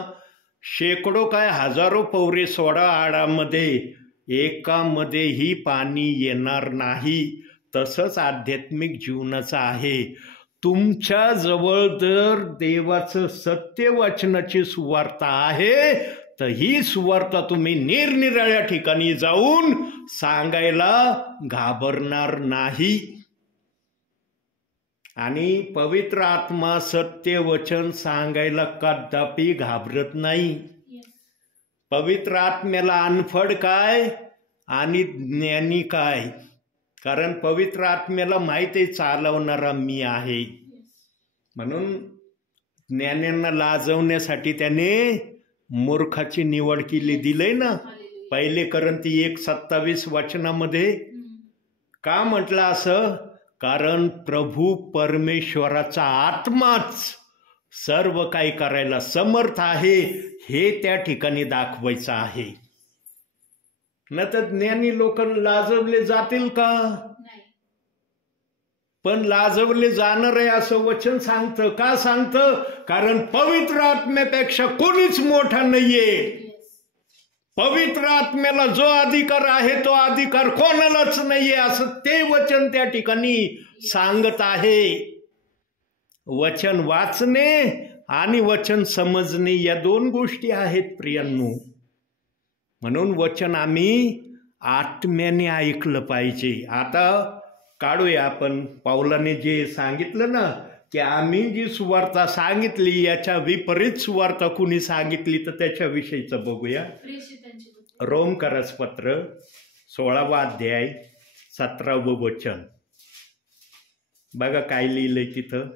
शेकडो काय हजारो पावरे सोडा आडामध्ये, एकामध्येही पाणी येणार नाही. तसंच आध्यात्मिक जीवनाचं आहे. तुमच्या जवळ जर देवाचं सत्यवचनाची सुवार्ता आहे तर ही सुवार्ता तुम्ही निरनिराळ्या ठिकाणी जाऊन सांगायला घाबरणार नाही. आणि पवित्र आत्मा सत्यवचन सांगायला कदापि घाबरत नाही. पवित्र आत्म्याला अनफड काय आणि ज्ञानी काय, कारण पवित्र आत्म्याला माहिती आहे चालवणारा मी आहे. म्हणून ज्ञान्यांना लाजवण्यासाठी त्याने मूर्खाची निवड केली. दिलंय ना 1 कोरिंथी 1:27 वचनामध्ये. का म्हटलं असं? कारण प्रभू परमेश्वराचा आत्माच सर्व काही करायला समर्थ आहे हे त्या ठिकाणी दाखवायचं आहे. न तर ज्ञानी लोक लाजवले जातील का? पण लाजवले जाणार आहे असं वचन सांगतं. का सांगतं? कारण पवित्र आत्म्यापेक्षा कोणीच मोठा नाहीये. पवित्र आत्म्याला जो अधिकार आहे तो अधिकार कोणालाच नाहीये असं ते वचन त्या ठिकाणी सांगत आहे. वचन वाचणे आणि वचन समजणे या 2 गोष्टी आहेत प्रियांनो. म्हणून वचन आम्ही आत्म्याने ऐकलं पाहिजे. आता काढूया आपण पौलाने जे सांगितलं ना की आम्ही जी सुवार्ता सांगितली याच्या विपरीत सुवार्ता कुणी सांगितली तर त्याच्याविषयीचं बघूया. रोमकरास पत्र 16वा अध्याय 17वं वचन बघा काय लिहिलंय तिथं.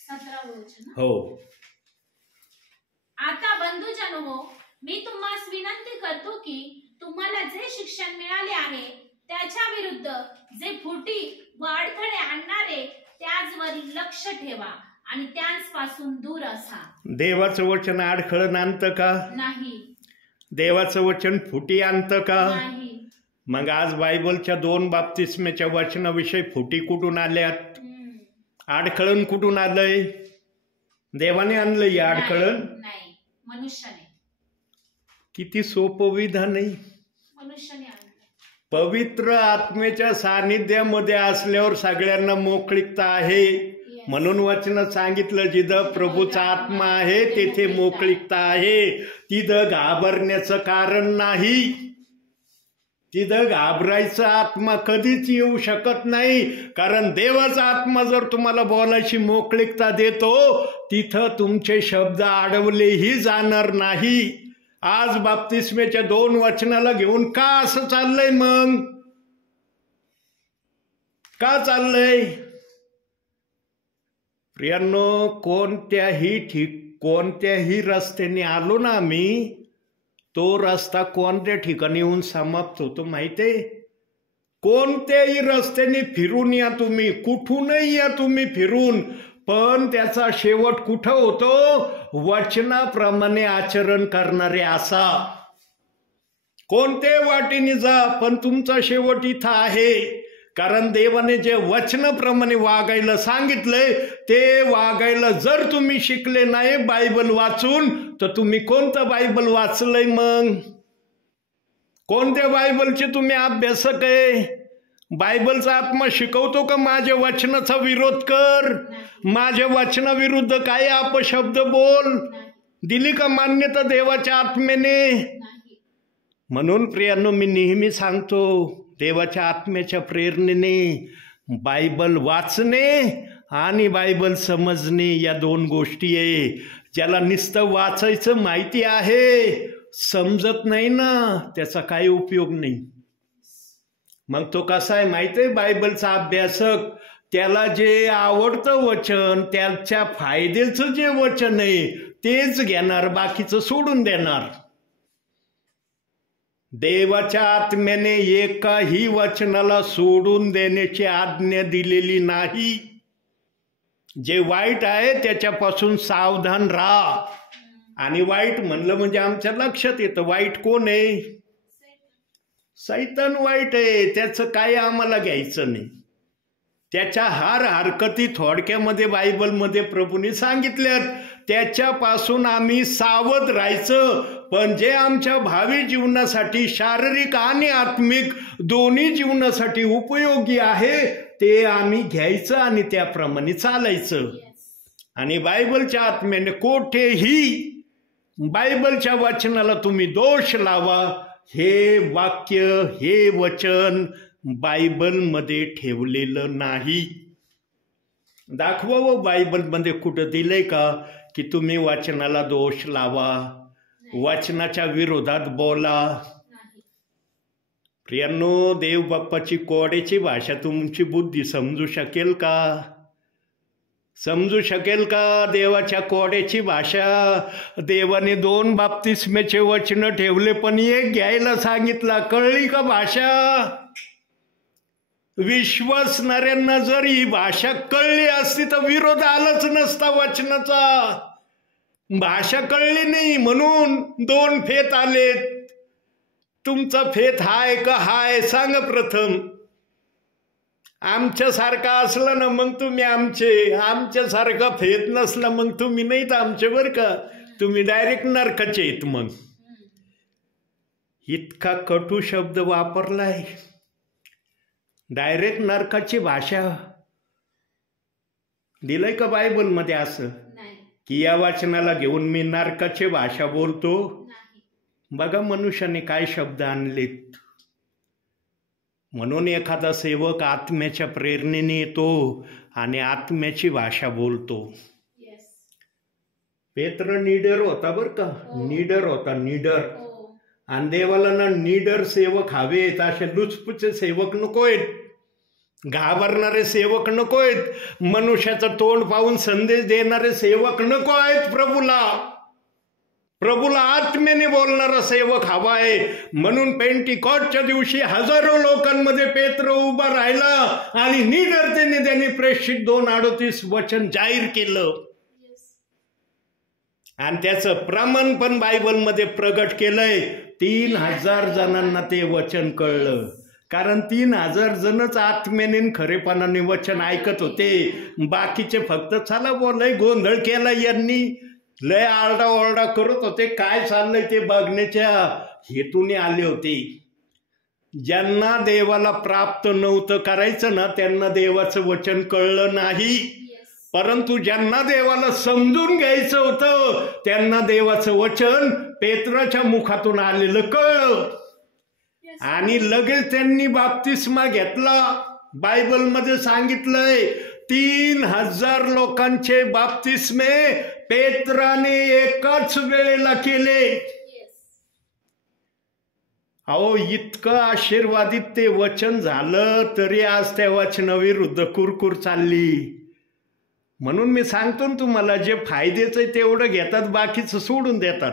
17वं वचन. हो. आता बंधुजनो, मी तुम्हास विनंती करतो की तुम्हाला जे शिक्षण मिळाले आहे त्याच्या विरुद्ध जे फुटी व अडथळे आणणारे त्याचवर लक्ष ठेवा आणि त्यांपासून दूर असा. देवाचं वचन अडखळण आणतं का? नाही. देवाचं वचन फुटी आणतं का? नाही. मग आज बायबलच्या 2 बाप्तिस्म्याच्या वचनाविषयी फुटी कुठून आल्यात? अडखळण कुठून आलंय? देवाने आणलंय या अडखळण? नाही, मनुष्याने. किती सोपं विधान आहे. मनुष्याने आणलं. पवित्र आत्म्याच्या सानिध्यामध्ये असल्यावर सगळ्यांना मोकळीकता आहे. म्हणून वचनात सांगितलं जिथं प्रभूचा आत्मा आहे तेथे मोकळीकता आहे. तिथं घाबरण्याचं कारण नाही. तिथं घाबरायचा आत्मा कधीच येऊ शकत नाही. कारण देवाचा आत्मा जर तुम्हाला बोलायची मोकळीकता देतो तिथं तुमचे शब्द अडवलेही जाणार नाही. आज बाप्तिस्मेच्या 2 वचनाला घेऊन का असं चाललंय? मग का चाललंय? प्रियांनो, कोणत्याही रस्त्याने आलो ना आम्ही, तो रस्ता कोणत्या ठिकाणी येऊन समाप्त होतो माहितीये? कोणत्याही रस्त्याने फिरून या तुम्ही, कुठूनही या तुम्ही फिरून, पण त्याचा शेवट कुठं होतो? वचनाप्रमाणे आचरण करणारे असा. कोणत्याही वाटेने जा पण तुमचा शेवट इथं आहे. कारण देवाने जे वचनाप्रमाणे वागायला सांगितलंय ते वागायला जर तुम्ही शिकले नाही बायबल वाचून तर तुम्ही कोणतं बायबल वाचलंय? मग कोणत्या बायबलचे तुम्ही अभ्यासक आहे? बायबलचा आत्मा शिकवतो का माझ्या वचनाचा विरोध कर, माझ्या वचनाविरुद्ध काय अपशब्द बोल? दिली का मान्यता देवाच्या आत्म्याने? म्हणून प्रियांनो, मी नेहमी सांगतो देवाच्या आत्म्याच्या प्रेरणेने बायबल वाचणे आणि बायबल समजणे या 2 गोष्टी आहे. ज्याला नुसतं वाचायचं माहिती आहे समजत नाही ना त्याचा काही उपयोग नाही. मग तो कसा आहे माहिती आहे? बायबलचा अभ्यासक, त्याला जे आवडतं वचन, त्याच्या फायद्याचं जे वचन आहे तेच घेणार, बाकीचं सोडून देणार. देवाच्या आत्म्याने एकाही वचनाला सोडून देण्याची आज्ञा दिलेली नाही. जे वाईट आहे त्याच्यापासून सावधान राहा. आणि वाईट म्हणलं म्हणजे आमच्या लक्षात येतं वाईट कोण आहे? सैतान वाईट आहे. त्याचं काय आम्हाला घ्यायचं नाही. त्याच्या हरकती थोडक्यामध्ये बायबलमध्ये प्रभूने सांगितल्यात. त्याच्यापासून आम्ही सावध राहायचं. पण जे आमच्या भावी जीवनासाठी शारीरिक आणि आत्मिक दोन्ही जीवनासाठी उपयोगी आहे ते आम्ही घ्यायचं आणि त्याप्रमाणे चालायचं. आणि बायबलच्या आत्म्याने कोठेही बायबलच्या वचनाला तुम्ही दोष लावा, हे वाक्य हे वचन बायबलमध्ये ठेवलेलं नाही. दाखवावं बायबलमध्ये कुठं दिलंय का की तुम्ही वचनाला दोष लावा, वचनाच्या विरोधात बोला. प्रियांनो, देव बाप्पाची कोड्याची भाषा तुमची बुद्धी समजू शकेल का? समजू शकेल का देवाच्या कोड्याची भाषा? देवाने 2 बाप्तिस्मेचे वचन ठेवले पण एक घ्यायला सांगितला. कळली का भाषा? विश्वासणाऱ्यांना जर ही भाषा कळली असती तर विरोध आलाच नसता वचनाचा. भाषा कळली नाही म्हणून 2 फेत आलेत. तुमचा फेत हाय का हाय सांगा प्रथम. आमच्यासारखा असलं ना मग तुम्ही आमचे, आमच्यासारखा फेत नसला मग तुम्ही नाहीत आमचे बरं का, तुम्ही डायरेक्ट नरकाचे आहेत. मग इतका कटू शब्द वापरलाय, डायरेक्ट नरकाची भाषा दिलंय का बायबलमध्ये असं की या वाचनाला घेऊन मी नरकाची भाषा बोलतो? बघा मनुष्याने काय शब्द आणलेत. म्हणून एखादा सेवक आत्म्याच्या प्रेरणेने येतो आणि आत्म्याची भाषा बोलतो. पेत्र निडर होता बर का, निडर होता, निडर. आणि देवाला ना निडर सेवक हवेत, असे लुचपुचे सेवक नकोयत, घाबरणारे सेवक नकोयत, मनुष्याचं तोंड पाहून संदेश देणारे सेवक नको आहेत प्रभूला. प्रभूला आत्म्याने बोलणारा सेवक हवा आहे. म्हणून पेंटिकॉस्टच्या दिवशी हजारो लोकांमध्ये पेत्र उभा राहिला आणि निडरतेने त्यांनी प्रेषित 2:38 वचन जाहीर केलं. आणि त्याचं प्रमाण पण बायबलमध्ये प्रगट केलंय. 3000 जणांना ते वचन कळलं. कारण 3000 जणच आत्म्याने खरेपणाने वचन ऐकत होते. बाकीचे फक्त चला बोलाय, गोंधळ केला यांनी, लय आरडाओरडा करत होते, काय चाललंय ते बघण्याच्या हेतूने आले होते. ज्यांना देवाला प्राप्त नव्हतं करायचं ना त्यांना देवाचं वचन कळलं नाही. परंतु ज्यांना देवाला समजून घ्यायचं होतं त्यांना देवाचं वचन पेत्राच्या मुखातून आलेलं कळलं. आणि लगेच त्यांनी बाप्तिस्मा घेतला. बायबलमध्ये सांगितलंय 3000 लोकांचे बाप्तिस्मे पेत्राने एकाच वेळेला केले. अहो, इतकं आशीर्वादित ते वचन झालं तरी आज त्या वचनाविरुद्ध कुरकुर चालली. म्हणून मी सांगतो ना तुम्हाला, जे फायद्याचं आहे तेवढं घेतात, बाकीचं सोडून देतात.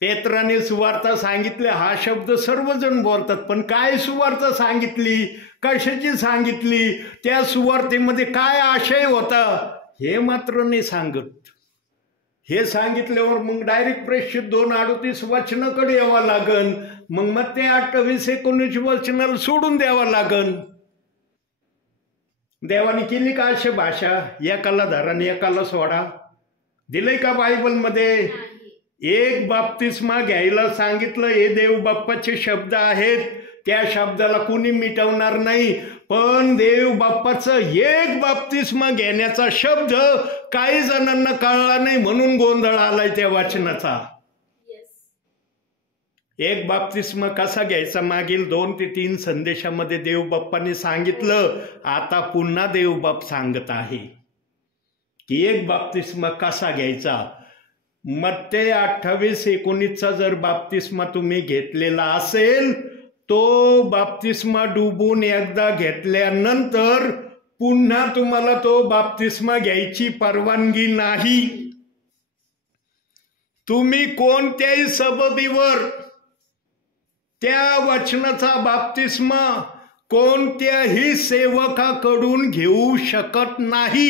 पेत्राने सुवार्ता सांगितली हा शब्द सर्वजण बोलतात, पण काय सुवार्ता सांगितली, कशाची सांगितली, त्या सुवार्तेमध्ये काय आशय होता हे मात्र नाही सांगत. हे सांगितल्यावर मग डायरेक्ट प्रेषित 2:38 वचनाकडे यावं लागन. मग ते 28-19 वचनाला सोडून द्यावं लागन. देवाने केली का अशी भाषा? एकाला धरा आणि एकाला सोडा? दिलंय का बायबलमध्ये? एक बाप्तिस्मा घ्यायला सांगितलं. हे देव बाप्पाचे शब्द आहेत, त्या शब्दाला कुणी मिटवणार नाही. पण देव बाप्पाचं एक बाप्तिस्मा घेण्याचा शब्द काही जणांना कळला नाही म्हणून गोंधळ आलाय त्या वाचनाचा. एक बाप्तिस्मा कसा घ्यायचा मागील 2 ते 3 संदेशामध्ये देव बाप्पाने सांगितलं. आता पुन्हा देव बाप सांगत आहे की एक बाप्तिस्मा कसा घ्यायचा. मत्ते 28-19 जर बाप्तिस्मा तुम्ही घेतलेला असेल, तो बाप्तिस्मा डुबून एकदा घेतल्यानंतर पुन्हा तुम्हाला तो बाप्तिस्मा घ्यायची परवानगी नाही. तुम्ही कोणत्याही सबबीवर त्या वचनाचा बाप्तिस्मा कोणत्याही सेवकाकडून घेऊ शकत नाही.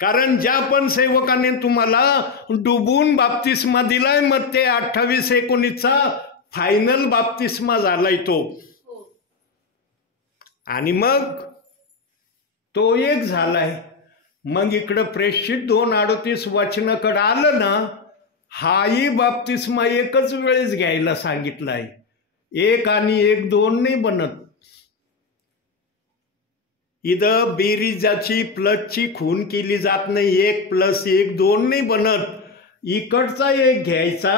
कारण ज्या पण सेवकाने तुम्हाला डुबून बाप्तिस्मा दिलाय, मग ते 28-19 फायनल बाप्तिस्मा झालाय तो. आणि मग तो एक झालाय. मग इकडं प्रेषित 2:38 वचनाकडे आलं ना हाही बाप्तिस्मा एकच वेळेस घ्यायला सांगितलाय. 1 आणि 1 2 नाही बनत. इथं बेरीजाची प्लसची खून केली जात नाही. 1 + 1 2 नाही बनत. इकडचा एक घ्यायचा,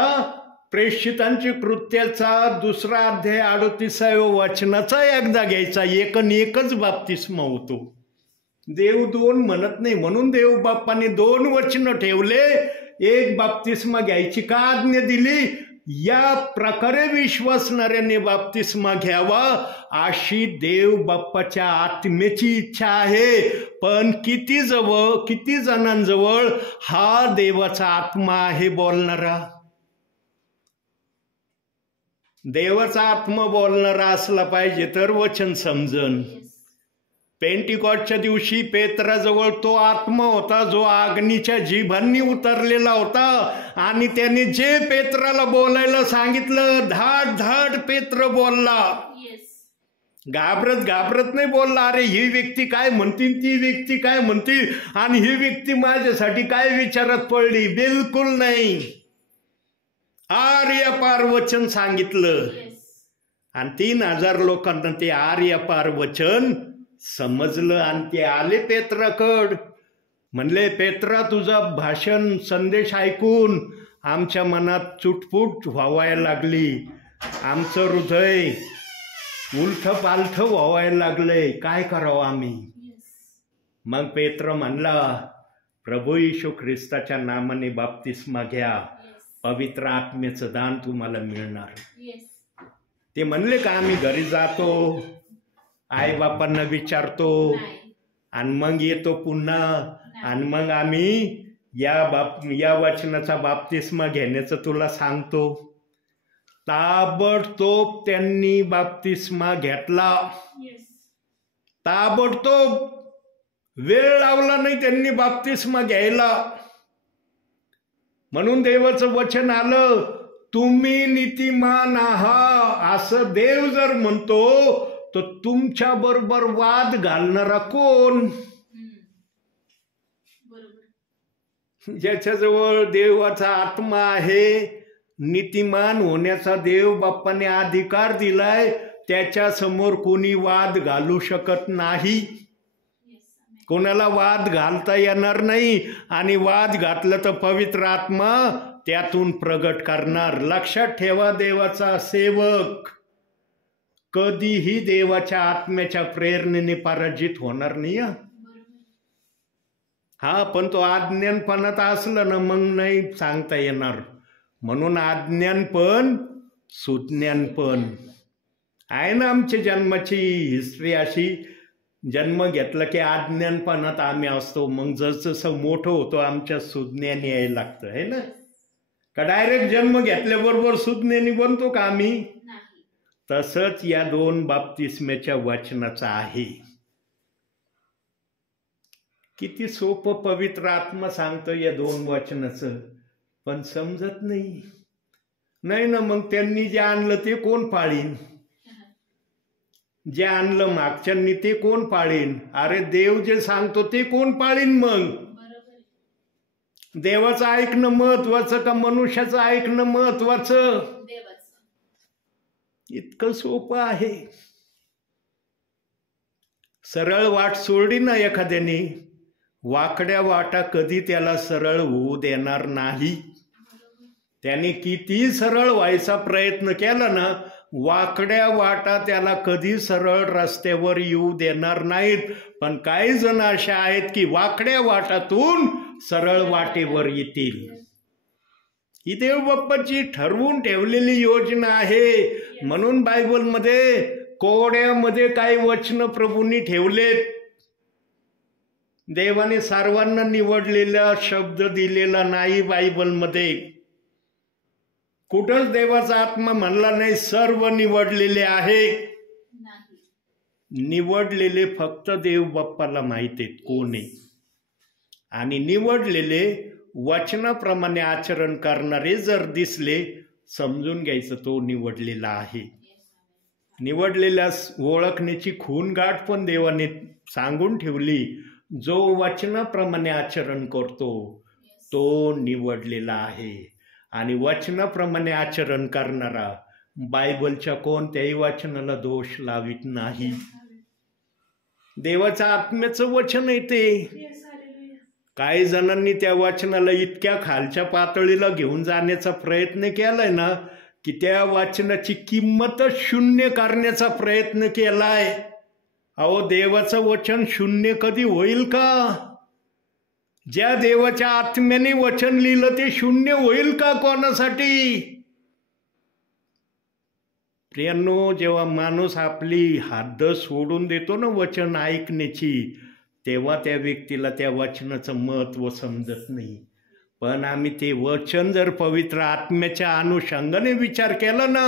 प्रेषितांची कृत्याचा 2 अध्याय 38व्या वचनाचा एकदा घ्यायचा. 1 आणि 1च बाप्तिस्मा होतो. देव 2 म्हणत नाही. म्हणून देव बाप्पाने 2 वचन ठेवले. 1 बाप्तिस्मा घ्यायची का आज्ञा दिली? या प्रकारे विश्वासणाऱ्याने बाप्तिस्मा घ्यावा अशी देव बाप्पाच्या आत्म्याची इच्छा आहे. पण किती जणांजवळ हा देवाचा आत्मा आहे बोलणारा? देवाचा आत्मा बोलणारा असला पाहिजे तर वचन समजन. पेंटिकॉस्टच्या दिवशी पेत्राजवळ तो आत्मा होता जो अग्नीच्या जिभांनी उतरलेला होता आणि त्याने जे पेत्राला बोलायला सांगितलं धाड धाड पेत्र बोलला. घाबरत नाही बोलला. अरे ही व्यक्ती काय म्हणतील, ती व्यक्ती काय म्हणतील आणि ही व्यक्ती माझ्यासाठी काय विचारात पडली? बिलकुल नाही. आर्यपार वचन सांगितलं आणि 3000 लोकांना ते आर्यपार वचन समजलं आणि ते आले पेत्राकड. म्हणले, पेत्रा तुझा भाषण संदेश ऐकून आमच्या मनात चुटपुट व्हावायला लागली. आमचं हृदय उलथ पालथ व्हावायला लागलंय. काय करावं आम्ही? मग पेत्र म्हणला, प्रभू येशू ख्रिस्ताच्या नामाने बाप्तिस्मा घ्या, पवित्र आत्म्याचं दान तुम्हाला मिळणार. ते म्हणले का आम्ही घरी जातो, आई बापांना विचारतो आणि मग येतो पुन्हा आणि मग आम्ही या वचनाचा बाप्तिस्मा घेण्याचं तुला सांगतो? ताबडतोब त्यांनी बाप्तिस्मा घेतला. ताबडतोब, वेळ लावला नाही त्यांनी बाप्तिस्मा घ्यायला. म्हणून देवाचं वचन आलं, तुम्ही नीतिमान आहात असं देव जर म्हणतो तर तुमच्या बरोबर वाद घालणारा कोण? ज्याच्याजवळ देवाचा आत्मा आहे, नीतिमान होण्याचा देव बाप्पाने अधिकार दिलाय, त्याच्या समोर कोणी वाद घालू शकत नाही. कोणाला वाद घालता येणार नाही आणि वाद घातलं तर पवित्र आत्मा त्यातून प्रगट करणार. लक्षात ठेवा, देवाचा सेवक कधीही देवाच्या आत्म्याच्या प्रेरणेने पराजित होणार नाही. हा, पण तो अज्ञानपणात असला ना मग नाही सांगता येणार. म्हणून अज्ञानपण सुज्ञानपण आहे ना. आमच्या जन्माची हिस्ट्री अशी, जन्म घेतला की अज्ञानपणात आम्ही असतो, मग जसं मोठं होतो आमच्या सुज्ञाने यायला लागतं, है ना. का डायरेक्ट जन्म घेतल्याबरोबर सुज्ञानी बनतो का आम्ही? तसंच या 2 बाप्तिस्म्याच्या वचनाचं आहे. किती सोपं पवित्र आत्मा सांगतो या 2 वचनाचं, पण समजत नाही ना. मग त्यांनी जे आणलं ते कोण पाळीन? जे आणलं मागच्यांनी ते कोण पाळीन? अरे देव जे सांगतो ते कोण पाळीन? मग देवाचं ऐकणं महत्वाचं का मनुष्याचं ऐकणं महत्वाचं? इतकं सोपं आहे. सरळ वाट सोडली ना एखाद्याने, वाकड्या वाटा कधी त्याला सरळ होऊ देणार नाही. त्याने किती सरळ व्हायचा प्रयत्न केला ना, वाकड्या वाटा त्याला कधी सरळ रस्त्यावर येऊ देणार नाहीत. पण काही जण अशा आहेत की वाकड्या वाटातून सरळ वाटेवर येतील. ही देव बाप्पाची ठरवून ठेवलेली योजना आहे. म्हणून बायबलमध्ये कोड्यामध्ये काही वचन प्रभूंनी ठेवलेत. देवाने सर्वांना निवडलेला शब्द दिलेला नाही बायबलमध्ये. कुठंच देवाचा आत्मा म्हणला नाही सर्व निवडलेले आहे. निवडलेले फक्त देव बाप्पाला माहित आहेत कोण आहे. आणि निवडलेले वचनाप्रमाणे आचरण करणारे जर दिसले, समजून घ्यायचं तो निवडलेला आहे. निवडलेल्या ओळखण्याची खूणगाठ पण देवाने सांगून ठेवली. जो वचनाप्रमाणे आचरण करतो तो निवडलेला आहे. आणि वचनाप्रमाणे आचरण करणारा बायबलच्या कोणत्याही वचनाला दोष लावित नाही. देवाचं आत्म्याचं वचन आहे ते. काही जणांनी त्या वचनाला इतक्या खालच्या पातळीला घेऊन जाण्याचा प्रयत्न केलाय ना की त्या वचनाची किंमतच शून्य करण्याचा प्रयत्न केलाय. अहो, देवाचं वचन शून्य कधी होईल का? ज्या देवाच्या आत्म्याने वचन लिहिलं ते शून्य होईल का कोणासाठी? प्रियांनो, जेव्हा माणूस आपली हद्द सोडून देतो ना वचन ऐकण्याची, तेव्हा त्या व्यक्तीला त्या वचनाचं महत्त्व समजत नाही. पण आम्ही ते वचन जर पवित्र आत्म्याच्या अनुषंगाने विचार केला ना,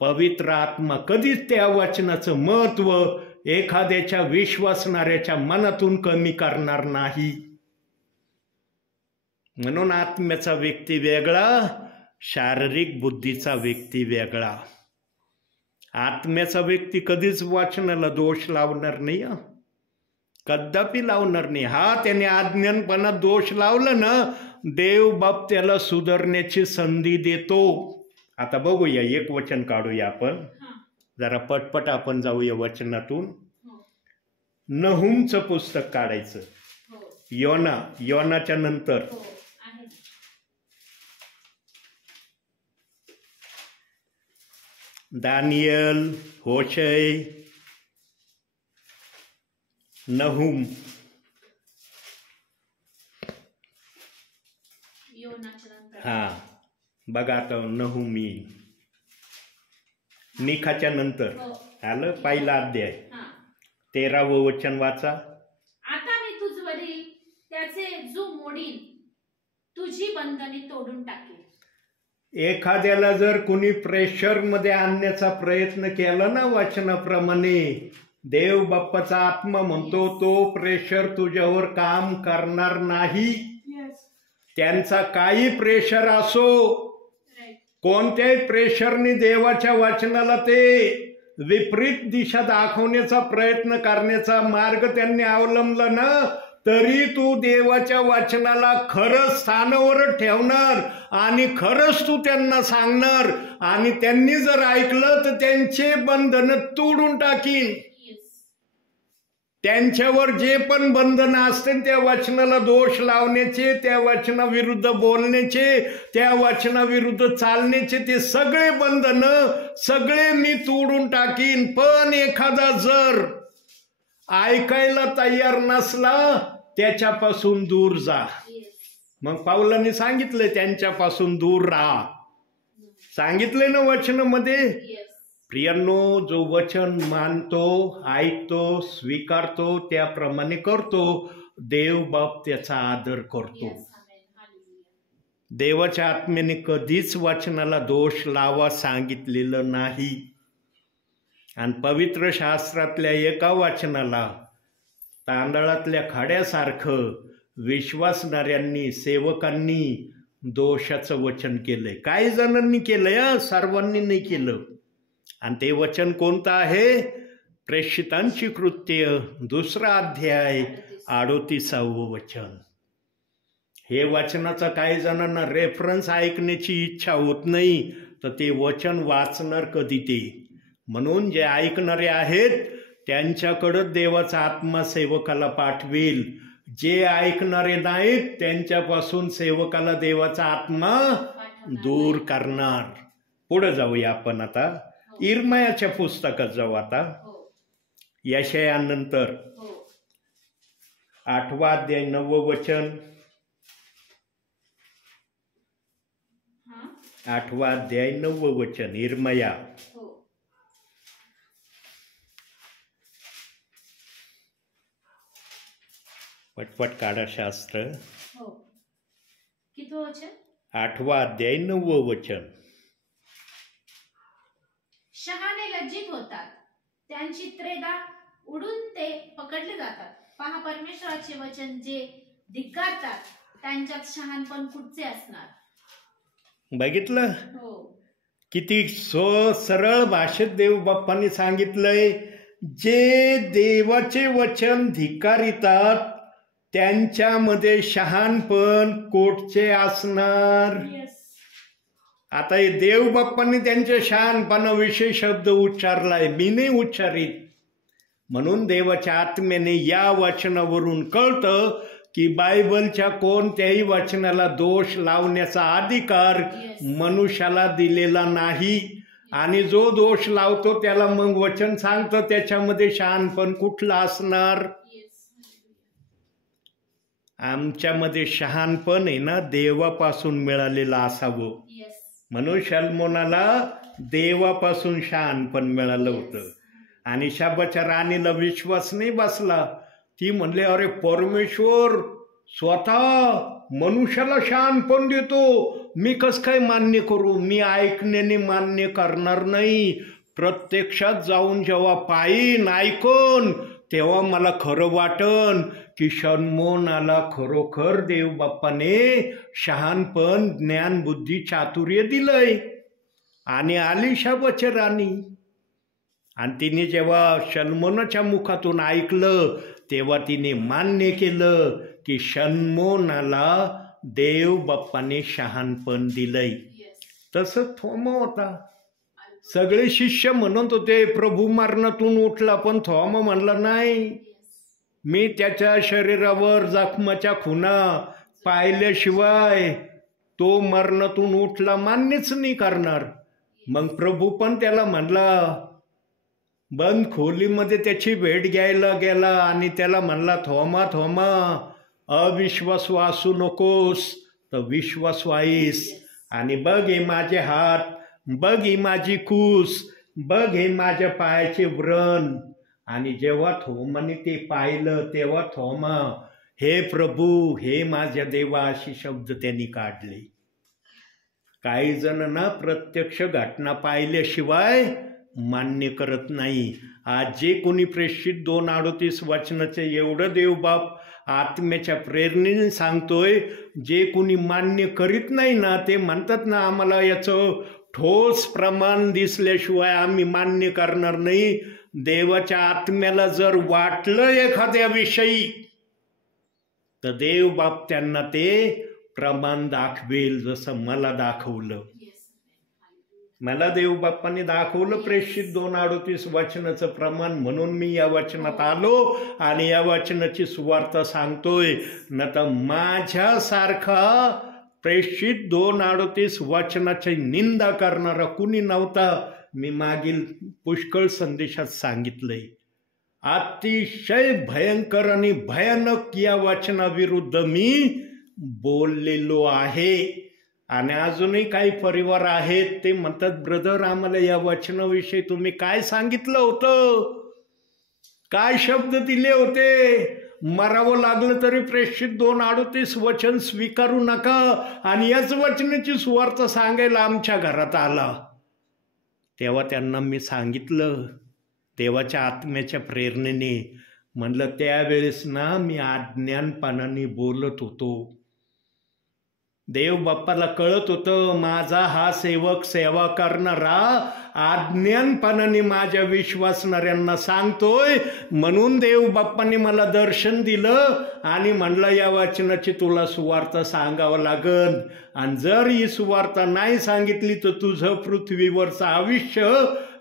पवित्र आत्मा कधीच त्या वचनाचं महत्त्व एखाद्याच्या विश्वासणाऱ्याच्या मनातून कमी करणार नाही. म्हणून आत्म्याचा व्यक्ती वेगळा, शारीरिक बुद्धीचा व्यक्ती वेगळा. आत्म्याचा व्यक्ती कधीच वचनाला दोष लावणार नाही, कदापि लावणार नाही. त्याने अज्ञानपणात दोष लावला ना, देव बाप त्याला सुधारण्याची संधी देतो. आता बघूया, एक वचन काढूया आपण जरा पटपट. आपण जाऊया वचनातून. नहूमचं पुस्तक काढायचं. योनाच्या नंतर दानियल, होशय, नहूम. बघा आता नहुमी मिखाच्या नंतर आलं. पहिला अध्याय 13वं वचन वाचा. आता मी तुझवरील त्याचे जो मोडील, तुझी बंधने तोडून टाकेल. एखाद्याला जर कुणी प्रेशर मध्ये आणण्याचा प्रयत्न केला ना वचनाप्रमाणे, देव बाप्पाचा आत्मा म्हणतो तो प्रेशर तुझ्यावर काम करणार नाही. त्यांचा काही प्रेशर असो, कोणत्याही प्रेशरने देवाच्या वचनाला ते विपरीत दिशा दाखवण्याचा प्रयत्न करण्याचा मार्ग त्यांनी अवलंबला ना, तरी तू देवाच्या वचनाला खरंच स्थानावर ठेवणार आणि खरंच तू त्यांना सांगणार. आणि त्यांनी जर ऐकलं तर त्यांचे बंधन तोडून टाकीन. त्यांच्यावर जे पण बंधन असतील त्या वचनाला दोष लावण्याचे, त्या वचनाविरुद्ध बोलण्याचे, त्या वचनाविरुद्ध चालण्याचे, ते सगळे बंधन सगळे मी तोडून टाकीन. पण एखादा जर ऐकायला तयार नसला, त्याच्यापासून दूर जा. मग पाऊलांनी सांगितलंय त्यांच्यापासून दूर राहा. सांगितलंय ना वचनामध्ये. प्रियांनो, जो वचन मानतो, ऐकतो, स्वीकारतो, त्याप्रमाणे करतो, देव बाप त्याचा आदर करतो. देवाच्या आत्म्याने कधीच वचनाला दोष लावा सांगितलेलं नाही. आणि पवित्र शास्त्रातल्या एका वचनाला तांदळातल्या खड्यासारखं विश्वासणाऱ्यांनी, सेवकांनी दोषाचं वचन केलंय. काही जणांनी केलंय, सर्वांनी नाही केलं. आणि ते वचन कोणतं आहे? प्रेषितांची कृत्य 2 अध्याय 38वं वचन. हे वचनाचा काही जणांना रेफरन्स ऐकण्याची इच्छा होत नाही, तर ते वचन वाचणार कधी ते. म्हणून जे ऐकणारे आहेत त्यांच्याकडं देवाचा आत्मा सेवकाला पाठवेल. जे ऐकणारे नाहीत त्यांच्यापासून सेवकाला देवाचा आत्मा दूर करणार. पुढे जाऊया आपण आता. इर्मयाच्या पुस्तकात जाऊ आता. यशायानंतर 8वा अध्याय 9वं वचन. 8वा अध्याय 9वं वचन इर्मया. पटपट काढा शास्त्र. 8वा अध्याय 9वं वचन. शहाणे लज्जित होतात, त्यांची त्रेधा उडून ते पकडले जातात. पहा, परमेश्वराचे वचन जे धिक्कारतात त्यांच्यात शहाणपण कुठचे असणार. बघितलं किती सरळ भाषेत देव बाप्पांनी सांगितलंय. जे देवाचे वचन धिक्कारितात त्यांच्यामध्ये शहाणपण कोठचे असणार. आता हे देव बाप्पांनी त्यांच्या शहाणपणाविषयी शब्द उच्चारलाय, मी नाही उच्चारित. म्हणून देवाच्या आत्म्याने या वचनावरून कळतं की बायबलच्या कोणत्याही वचनाला दोष लावण्याचा अधिकार मनुष्याला दिलेला नाही. आणि जो दोष लावतो त्याला मग वचन सांगतं त्याच्यामध्ये शहाणपण कुठलं असणार. आमच्यामध्ये शहाणपण आहे ना देवापासून मिळालेलं असावं. म्हणून शलमोनाला देवापासून शहाणपण मिळालं होतं. आणि शाबाच्या राणीला विश्वास नाही बसला. ती म्हणले, अरे परमेश्वर स्वतः मनुष्याला शहाणपण देतो, मी कसं काय मान्य करू. मी ऐकण्याने मान्य करणार नाही. प्रत्यक्षात जाऊन जेव्हा पाहीन ऐकून तेव्हा मला खरं वाटन की शलमोनाला खरोखर देव बाप्पाने शहाणपण ज्ञान बुद्धी चातुर्य दिलंय. आणि आली शाबाची राणी. आणि तिने जेव्हा शलमोनाच्या मुखातून ऐकलं तेव्हा तिने मान्य केलं की शलमोनाला देव बाप्पाने शहाणपण दिलंय. तसं थोमा होता. सगळे शिष्य म्हणत होते प्रभू मरणातून उठला, पण थोमा म्हणला नाही, मी त्याच्या शरीरावर जखमाच्या खुणा पाहिल्याशिवाय तो मरणातून उठला मान्यच नाही करणार. मग प्रभू पण त्याला म्हणला, बंद खोलीमध्ये त्याची भेट घ्यायला गेला आणि त्याला म्हणला, थोमा थोमा अविश्वासू असू नकोस तर विश्वासू आहेस. आणि बघ हे माझे हात, बघ ही माझी कूस, बघ हे माझ्या पायाचे व्रण. आणि जेव्हा थोमाने ते पाहिलं तेव्हा थोमा, हे प्रभू हे माझ्या देवा अशी शब्द त्यांनी काढले. काही जण ना प्रत्यक्ष घटना पाहिल्याशिवाय मान्य करत नाही. आज जे कोणी प्रेषित 2:38 वचनाचे एवढं देवबाप आत्म्याच्या प्रेरणेने सांगतोय, जे कोणी मान्य करीत नाही ना ते म्हणतात ना आम्हाला याचं ठोस प्रमाण दिसल्याशिवाय आम्ही मान्य करणार नाही. देवाच्या आत्म्याला जर वाटलं एखाद्याविषयी तर देव बाप त्यांना ते प्रमाण दाखवेल. जसं मला दाखवलं, मला देव बाप्पाने दाखवलं प्रेषित 2:38 वचनाचं प्रमाण, म्हणून मी या वचनात आलो आणि या वचनाची सुवार्ता सांगतोय. न तर माझ्यासारखा प्रेषित 2:38 वचनाची निंदा करणारा कुणी नव्हता. मी मागील पुष्कळ संदेशात सांगितलंय, अतिशय भयंकर आणि भयानक या वचनाविरुद्ध मी बोललेलो आहे. आणि अजूनही काही परिवार आहेत ते म्हणतात, ब्रदर आम्हाला या वचनाविषयी तुम्ही काय सांगितलं होतं, काय शब्द दिले होते, मरावं लागलं तरी प्रेषित 2:38 वचन स्वीकारू नका आणि याच वचनाची सुवार्ता सांगायला आमच्या घरात आला. तेव्हा त्यांना मी सांगितलं देवाच्या आत्म्याच्या प्रेरणेने, म्हणलं त्यावेळेस ना मी अज्ञानपणाने बोलत होतो. देव बाप्पाला कळत होतं माझा हा सेवक सेवा करणारा अज्ञानपणाने माझ्या विश्वासणाऱ्यांना सांगतोय. म्हणून देव बाप्पाने मला दर्शन दिलं आणि म्हणलं या वचनाची तुला सुवार्ता सांगावं लागल. आणि जर ही सुवार्ता नाही सांगितली तर तुझं पृथ्वीवरचं आयुष्य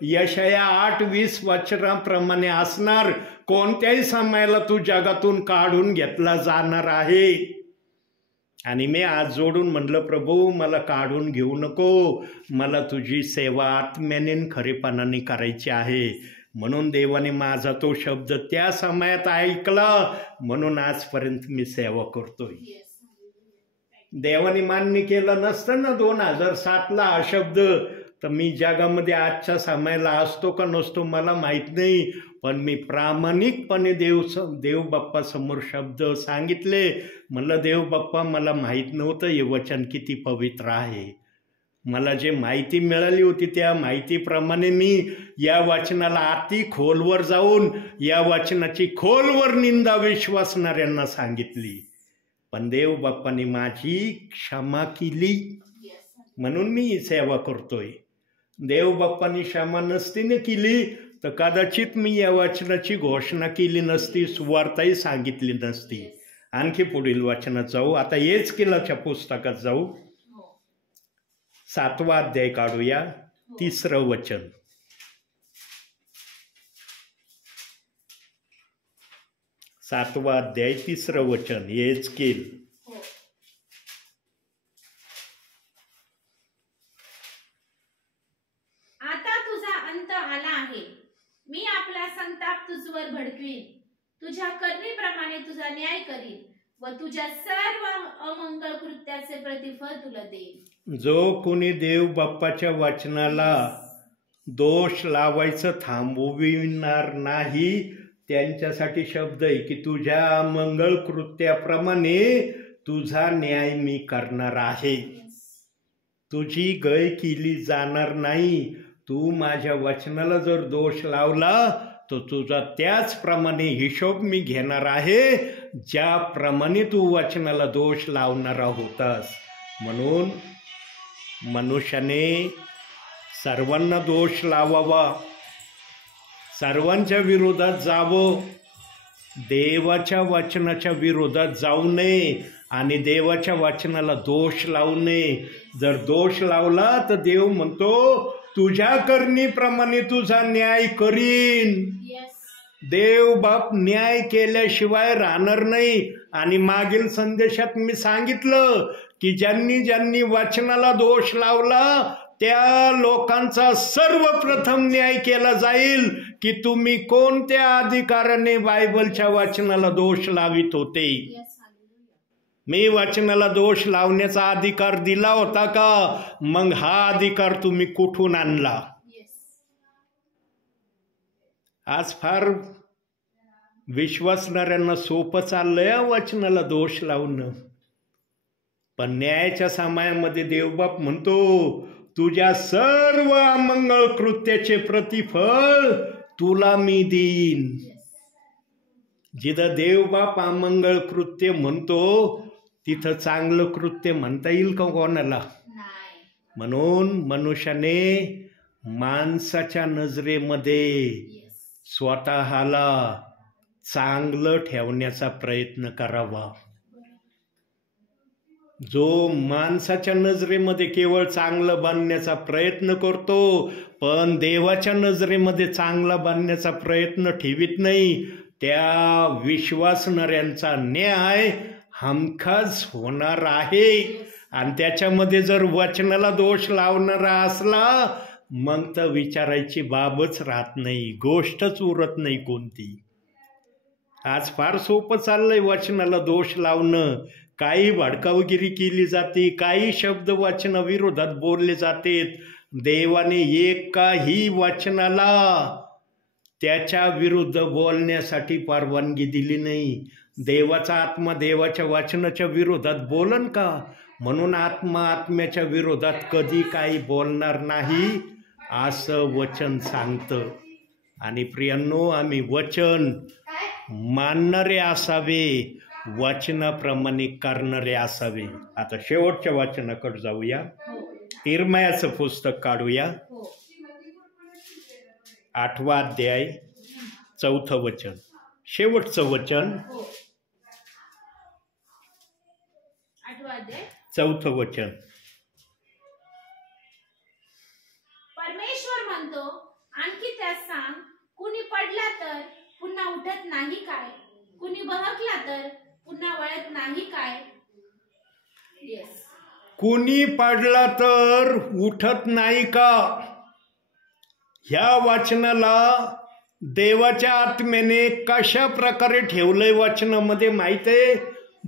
यशाया 8:20 वचनाप्रमाणे असणार. कोणत्याही समयाला तू जगातून काढून घेतला जाणार आहे. आणि मी आज जोडून म्हटलं, प्रभू मला काढून घेऊ नको, मला तुझी सेवा आत्म्याने खरेपणाने करायची आहे. म्हणून देवाने माझा तो शब्द त्या समयात ऐकला, म्हणून आजपर्यंत मी सेवा करतोय. देवाने मान्य केलं नसतं ना 2007ला हा शब्द, तर मी जगामध्ये आजच्या समयाला असतो का नसतो मला माहीत नाही. पण मी प्रामाणिकपणे देव बाप्पा समोर शब्द सांगितले. म्हणलं देव बाप्पा मला माहीत नव्हतं हे वचन किती पवित्र आहे. मला जे माहिती मिळाली होती त्या माहितीप्रमाणे मी या वचनाला अति खोलवर जाऊन या वचनाची खोलवर निंदा विश्वासणाऱ्यांना सांगितली. पण देव बाप्पाने माझी क्षमा केली, म्हणून मी ही सेवा करतोय. देव बाप्पाने क्षमा नसतीने केली तर कदाचित मी या वचनाची घोषणा केली नसती, सुवार्ताही सांगितली नसती. आणखी पुढील वचनात जाऊ. आता हेच केलाच्या पुस्तकात जाऊ. 7वा अध्याय काढूया, 3रं वचन. 7वा अध्याय 3रं वचन. येहेजकेल. आता तुझा अंत आला आहे, मी आपला संताप तुझवर भडकवीन, तुझ्या करण्याप्रमाणे तुझा न्याय करीन व तुझ्या सर्व अमंगळ कृत्याचे प्रतिफळ तुला देईन. जो कोणी देव बाप्पाच्या वचनाला दोष लावायचं थांबविणार नाही, त्यांच्यासाठी शब्द आहे की तुझ्या मंगळ कृत्याप्रमाणे तुझा न्याय मी करणार आहे. तुझी गय केली जाणार नाही. तू माझ्या वचनाला जर दोष लावला तर तुझा त्याचप्रमाणे हिशोब मी घेणार आहे, ज्याप्रमाणे तू वचनाला दोष लावणारा होतास. म्हणून मनुष्याने सर्वांना दोष लावावा, सर्वांच्या विरोधात जावं, देवाच्या वचनाच्या विरोधात जाऊ नये आणि देवाच्या वचनाला दोष लावू नये. जर दोष लावला तर देव म्हणतो तुझ्या करण्याप्रमाणे तुझा न्याय करीन. देव बाप न्याय केल्याशिवाय राहणार नाही. आणि मागील संदेशात मी सांगितलं की ज्यांनी ज्यांनी वचनाला दोष लावला त्या लोकांचा सर्वप्रथम न्याय केला जाईल की तुम्ही कोणत्या अधिकाराने बायबलच्या वचनाला दोष लावित होते. मी वचनाला दोष लावण्याचा अधिकार दिला होता का? मग हा अधिकार तुम्ही कुठून आणला? आज फार विश्वासणाऱ्यांना सोपं चाललंय वचनाला दोष लावणं, पण न्यायाच्या समयामध्ये देवबाप म्हणतो तुझ्या सर्व अमंगळ कृत्याचे प्रतिफळ तुला मी देईन. जिथं देवबाप अमंगळ कृत्य म्हणतो तिथं चांगलं कृत्य म्हणता येईल का कोणाला? म्हणून मनुष्याने माणसाच्या नजरेमध्ये स्वतःला चांगलं ठेवण्याचा प्रयत्न करावा. जो माणसाच्या नजरेमध्ये केवळ चांगलं बनण्याचा प्रयत्न करतो पण देवाच्या नजरेमध्ये चांगला बनण्याचा प्रयत्न ठेवीत नाही, त्या विश्वासणाऱ्यांचा न्याय हमखास होणार आहे. आणि त्याच्यामध्ये जर वचनाला दोष लावणारा असला मग तर विचारायची बाबच राहत नाही, गोष्टच उरत नाही कोणती. आज फार सोपं चाललंय वचनाला दोष लावणं. काही भडकावगिरी केली जाते, काही शब्द वचनाविरोधात बोलले जाते. देवाने एकाही वचनाला त्याच्या विरुद्ध बोलण्यासाठी परवानगी दिली नाही. देवाचा आत्मा देवाच्या वचनाच्या विरोधात बोलन का? म्हणून आत्मा आत्म्याच्या विरोधात कधी काही बोलणार नाही असं वचन सांगतं. आणि प्रियांनो, आम्ही वचन मानणारे असावे, वचनाप्रमाणे करणारे असावे. आता शेवटच्या वचनाकडे जाऊया. इर्मयाचं पुस्तक काढूया, 8वा अध्याय 4थं वचन, शेवटचं वचन, 4थं वचन. परमेश्वर म्हणतो, आणखी त्यास सांग, कुणी पडला तर पुन्हा उठत नाही काय? कुणी बहकला तर पुन्हा वळत नाही काय? कुणी पडला तर उठत नाही का? ह्या वचनाला देवाच्या आत्म्याने कशा प्रकारे ठेवलंय वचनामध्ये माहित आहे?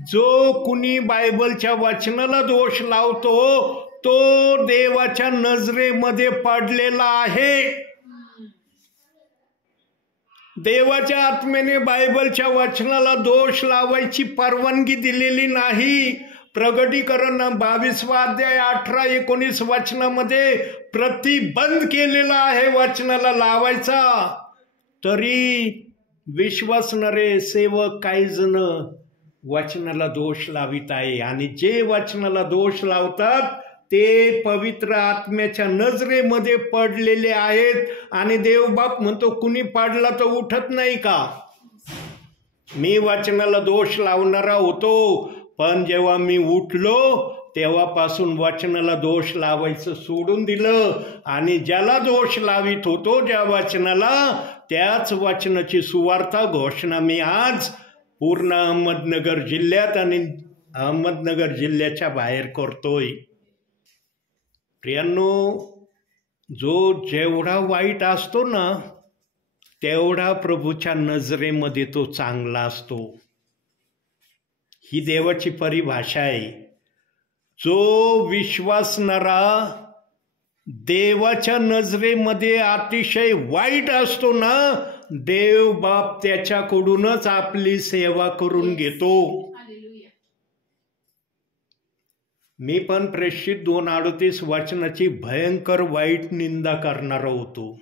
जो कुणी बायबलच्या वचनाला दोष लावतो तो देवाच्या नजरेमध्ये पडलेला आहे. देवाच्या आत्म्याने बायबलच्या वचनाला दोष लावायची परवानगी दिलेली नाही. प्रगटीकरण 22वा अध्याय 18-19 वचनामध्ये प्रतिबंध केलेला आहे वचनाला लावायचा. तरी विश्वासणारे सेवक काही जण वचनाला दोष लावित आहे. आणि जे वचनाला दोष लावतात ते पवित्र आत्म्याच्या नजरेमध्ये पडलेले आहेत. आणि देवबाप म्हणतो कुणी पडला तर उठत नाही का? मी वचनाला दोष लावणारा होतो, पण जेव्हा मी उठलो तेव्हापासून वचनाला दोष लावायचं सोडून दिलं आणि ज्याला दोष लावित होतो ज्या वचनाला, त्याच वचनाची सुवार्ता घोषणा मी आज पूर्ण अहमदनगर जिल्ह्यात आणि अहमदनगर जिल्ह्याच्या बाहेर करतोय. प्रियांनो, जो जेवढा वाईट असतो ना तेवढा प्रभूच्या नजरेमध्ये तो चांगला असतो. ही देवाची परिभाषा आहे. जो विश्वासणारा देवाच्या नजरेमध्ये अतिशय वाईट असतो ना, देव बाप त्याच्याकडूनच आपली सेवा करून घेतो. मी पण प्रेषित 2:38 वचनाची भयंकर वाईट निंदा करणारा होतो.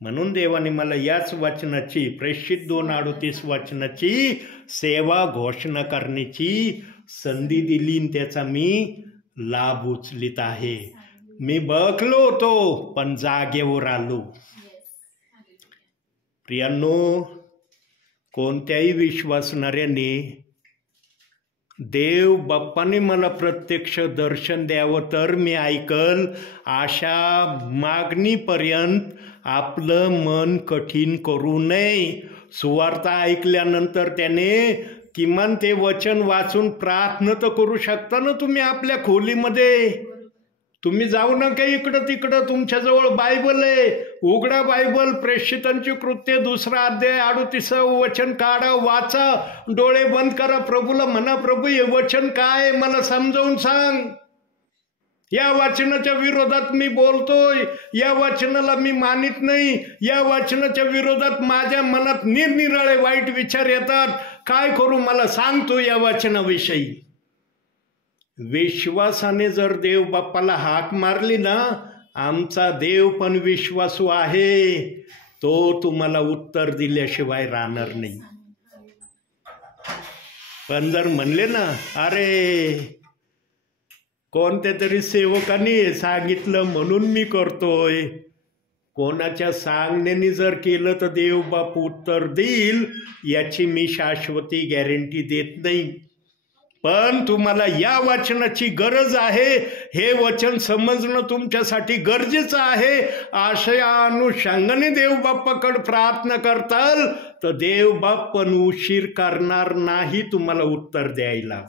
म्हणून देवाने मला याच वचनाची, प्रेषित 2:38 वचनाची सेवा घोषणा करण्याची संधी दिली, त्याचा मी लाभ उचलित आहे. मी बकलो होतो पण जागेवर आलो. प्रियांनो, कोणत्याही विश्वासणाऱ्याने देव बाप्पाने मला प्रत्यक्ष दर्शन द्यावं तर मी ऐकल, अशा मागणीपर्यंत आपलं मन कठीण करू नये. सुवार्ता ऐकल्यानंतर त्याने किमान ते वचन वाचून प्रार्थना तर करू शकता ना तुम्ही आपल्या खोलीमध्ये. तुम्ही जाऊ नका इकडं तिकडं, तुमच्याजवळ बायबल आहे, उघडा बायबल, प्रेषितांची कृत्य 2 अध्याय 38 वचन काढा, वाचा, डोळे बंद करा, प्रभूला म्हणा, प्रभू हे वचन काय मला समजावून सांग. या वचनाच्या विरोधात मी बोलतोय, या वचनाला मी मानित नाही, या वचनाच्या विरोधात माझ्या मनात निरनिराळे वाईट विचार येतात, काय करू मला सांगतो या वचनाविषयी. विश्वासाने जर देव बाप्पाला हाक मारली ना, आमचा देव पण विश्वासू आहे, तो तुम्हाला उत्तर दिल्याशिवाय राहणार नाही. पण जर म्हणले ना, अरे कोणत्या तरी सेवकाने सांगितलं म्हणून मी करतोय, कोणाच्या सांगण्याने जर केलं तर देव बाप उत्तर देईल याची मी शाश्वती गॅरंटी देत नाही. पण तुम्हाला या वचनाची गरज आहे, हे वचन समजणं तुमच्यासाठी गरजेचं आहे. अशा अनुषंगाने देव बाप्पाकडे प्रार्थना करताल तर देव बाप पण उशीर करणार नाही तुम्हाला उत्तर द्यायला.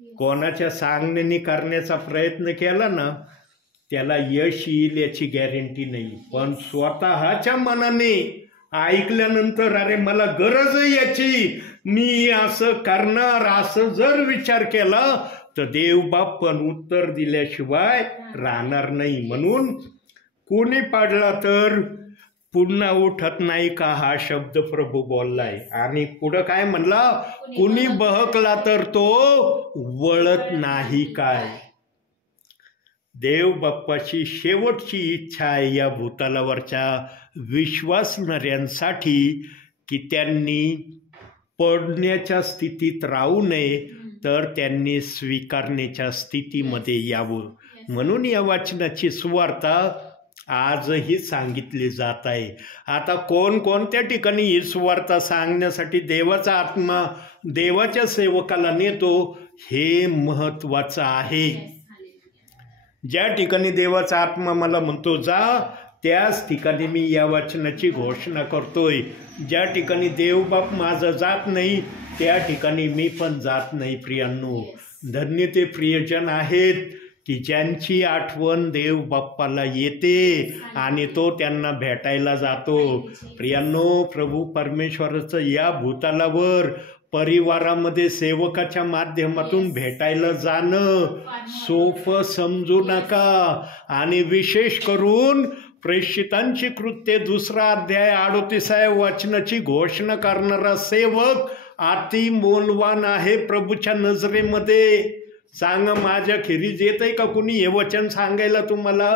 कोणाच्या सांगण्याने करण्याचा प्रयत्न केला ना, त्याला यश येईल याची गॅरंटी नाही. पण स्वतःच्या मनाने ऐकल्यानंतर अरे मला गरज आहे याची, मी असं करणार, असं जर विचार केला तर देव बाप पण उत्तर दिल्याशिवाय राहणार नाही. म्हणून कोणी पाडला तर पुन्हा उठत नाही का, हा शब्द प्रभू बोललाय. आणि पुढं काय म्हणला, कुणी बहकला तर तो वळत नाही काय. देव बाप्पाची शेवटची इच्छा आहे या भूतलावरच्या विश्वासणाऱ्यांसाठी की त्यांनी पडण्याच्या स्थितीत राहू नये, तर त्यांनी स्वीकारण्याच्या स्थितीमध्ये यावं. म्हणून या वचनाची सुवार्ता आजही सांगितली जात आहे. आता कोणत्या ठिकाणी ही सुवार्ता सांगण्यासाठी देवाचा आत्मा देवाच्या सेवकाला नेतो हे महत्त्वाचं आहे. ज्या ठिकाणी देवाचा आत्मा मला म्हणतो जा, त्याच ठिकाणी मी या वचनाची घोषणा करतोय. ज्या ठिकाणी देवबाप माझं जात नाही त्या ठिकाणी मी पण जात नाही. प्रियांनो, धन्य ते प्रियजन आहेत की ज्यांची आठवण देव बाप्पाला येते आणि तो त्यांना भेटायला जातो. प्रियांनो, प्रभू परमेश्वराचं या भूतलावर परिवारामध्ये सेवकाच्या माध्यमातून भेटायला जाणं सोपं समजू नका. आणि विशेष करून प्रेषितांची कृत्ये 2 अध्याय 38 वचनाची घोषणा करणारा सेवक अति मौल्यवान आहे प्रभूच्या नजरेमध्ये. सांगा, माझ्या खेरीज येतंय का कुणी हे वचन सांगायला तुम्हाला?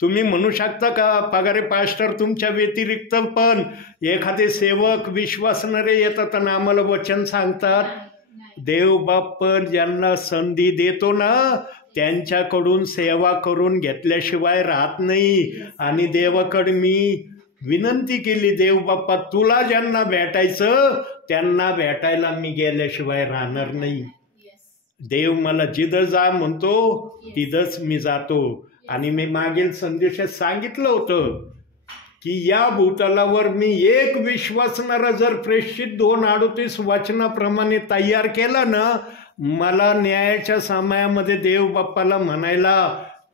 तुम्ही म्हणू शकता का पगारे पास्टर तुमच्या व्यतिरिक्त पण एखादे सेवक विश्वासणारे येतात आणि आम्हाला वचन सांगतात? देव बाप ज्यांना संधी देतो ना त्यांच्याकडून सेवा करून घेतल्याशिवाय राहत नाही. आणि देवाकडे मी विनंती केली, देव बाप्पा तुला ज्यांना भेटायचं त्यांना भेटायला मी गेल्याशिवाय राहणार नाही. देव मला जिथं जा म्हणतो तिथंच मी जातो. आणि मी मागील संदेशात सांगितलं होतं की या भूतलावर मी एक विश्वासणारा जर प्रेषित 2:38 वचनाप्रमाणे तयार केला ना, मला न्यायाच्या समयामध्ये देव बाप्पाला म्हणायला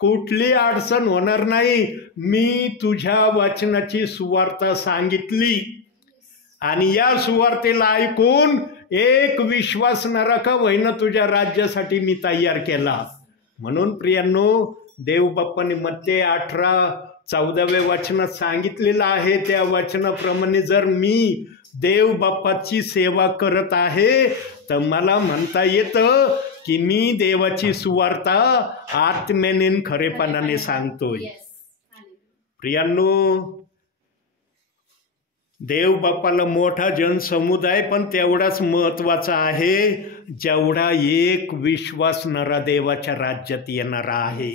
कुठली अडचण होणार नाही. मी तुझ्या वचनाची सुवार्ता सांगितली आणि या सुवार्तेला ऐकून एक विश्वासणारा का होईना तुझ्या राज्यासाठी मी तयार केला. म्हणून प्रियांनो, देव बाप्पाने मत्ते 18:14 वचनात सांगितलेलं आहे, त्या वचनाप्रमाणे जर मी देव बाप्पाची सेवा करत आहे तर मला म्हणता येतं की मी देवाची सुवार्ता आत्म्याने खरेपणाने सांगतोय. प्रियांनो, देव बाप्पाला मोठा जनसमुदाय पण तेवढाच महत्वाचा आहे जेवढा एक विश्वासणारा देवाच्या राज्यात येणारा आहे.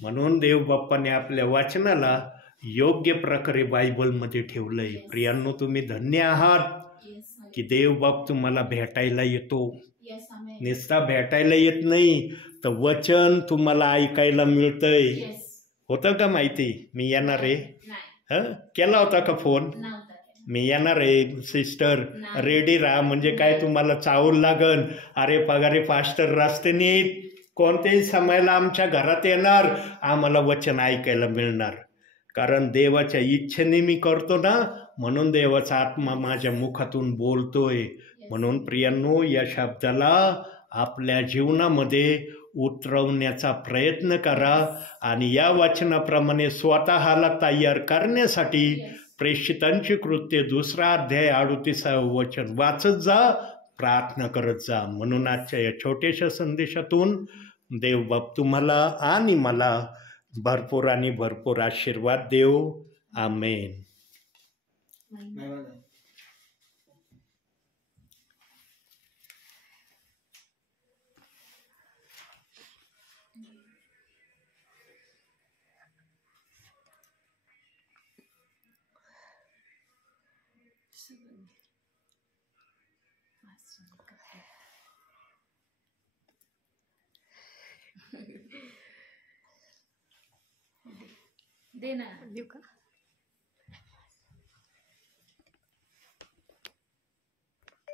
म्हणून देव बाप्पाने आपल्या वचनाला योग्य प्रकारे बायबलमध्ये ठेवलंय. प्रियांनो, तुम्ही धन्य आहात की देव बाप तुम्हाला भेटायला येतो. नुसता भेटायला येत नाही तर वचन तुम्हाला ऐकायला मिळतंय. होतं का माहिती मी येणार आहे? केला होता का फोन? मी येणार आहे सिस्टर, रेडी राहा. म्हणजे काय तुम्हाला चावल लागन, अरे पगारे पास्टर रस्त्याने कोणत्याही समयाला आमच्या घरात येणार, आम्हाला वचन ऐकायला मिळणार. कारण देवाच्या इच्छेने मी करतो ना, म्हणून देवाचा आत्मा माझ्या मुखातून बोलतोय. म्हणून प्रियांनो, या शब्दाला आपल्या जीवनामध्ये उतरवण्याचा प्रयत्न करा आणि या वचनाप्रमाणे स्वतःला तयार करण्यासाठी प्रेषितांची कृत्य 2 अध्याय 38 वचन वाचत जा, प्रार्थना करत जा. म्हणून आजच्या या छोट्याशा संदेशातून देव बाप तुम्हाला आणि मला भरपूर आणि भरपूर आशीर्वाद देव. आमेन. दे ना. देऊ का?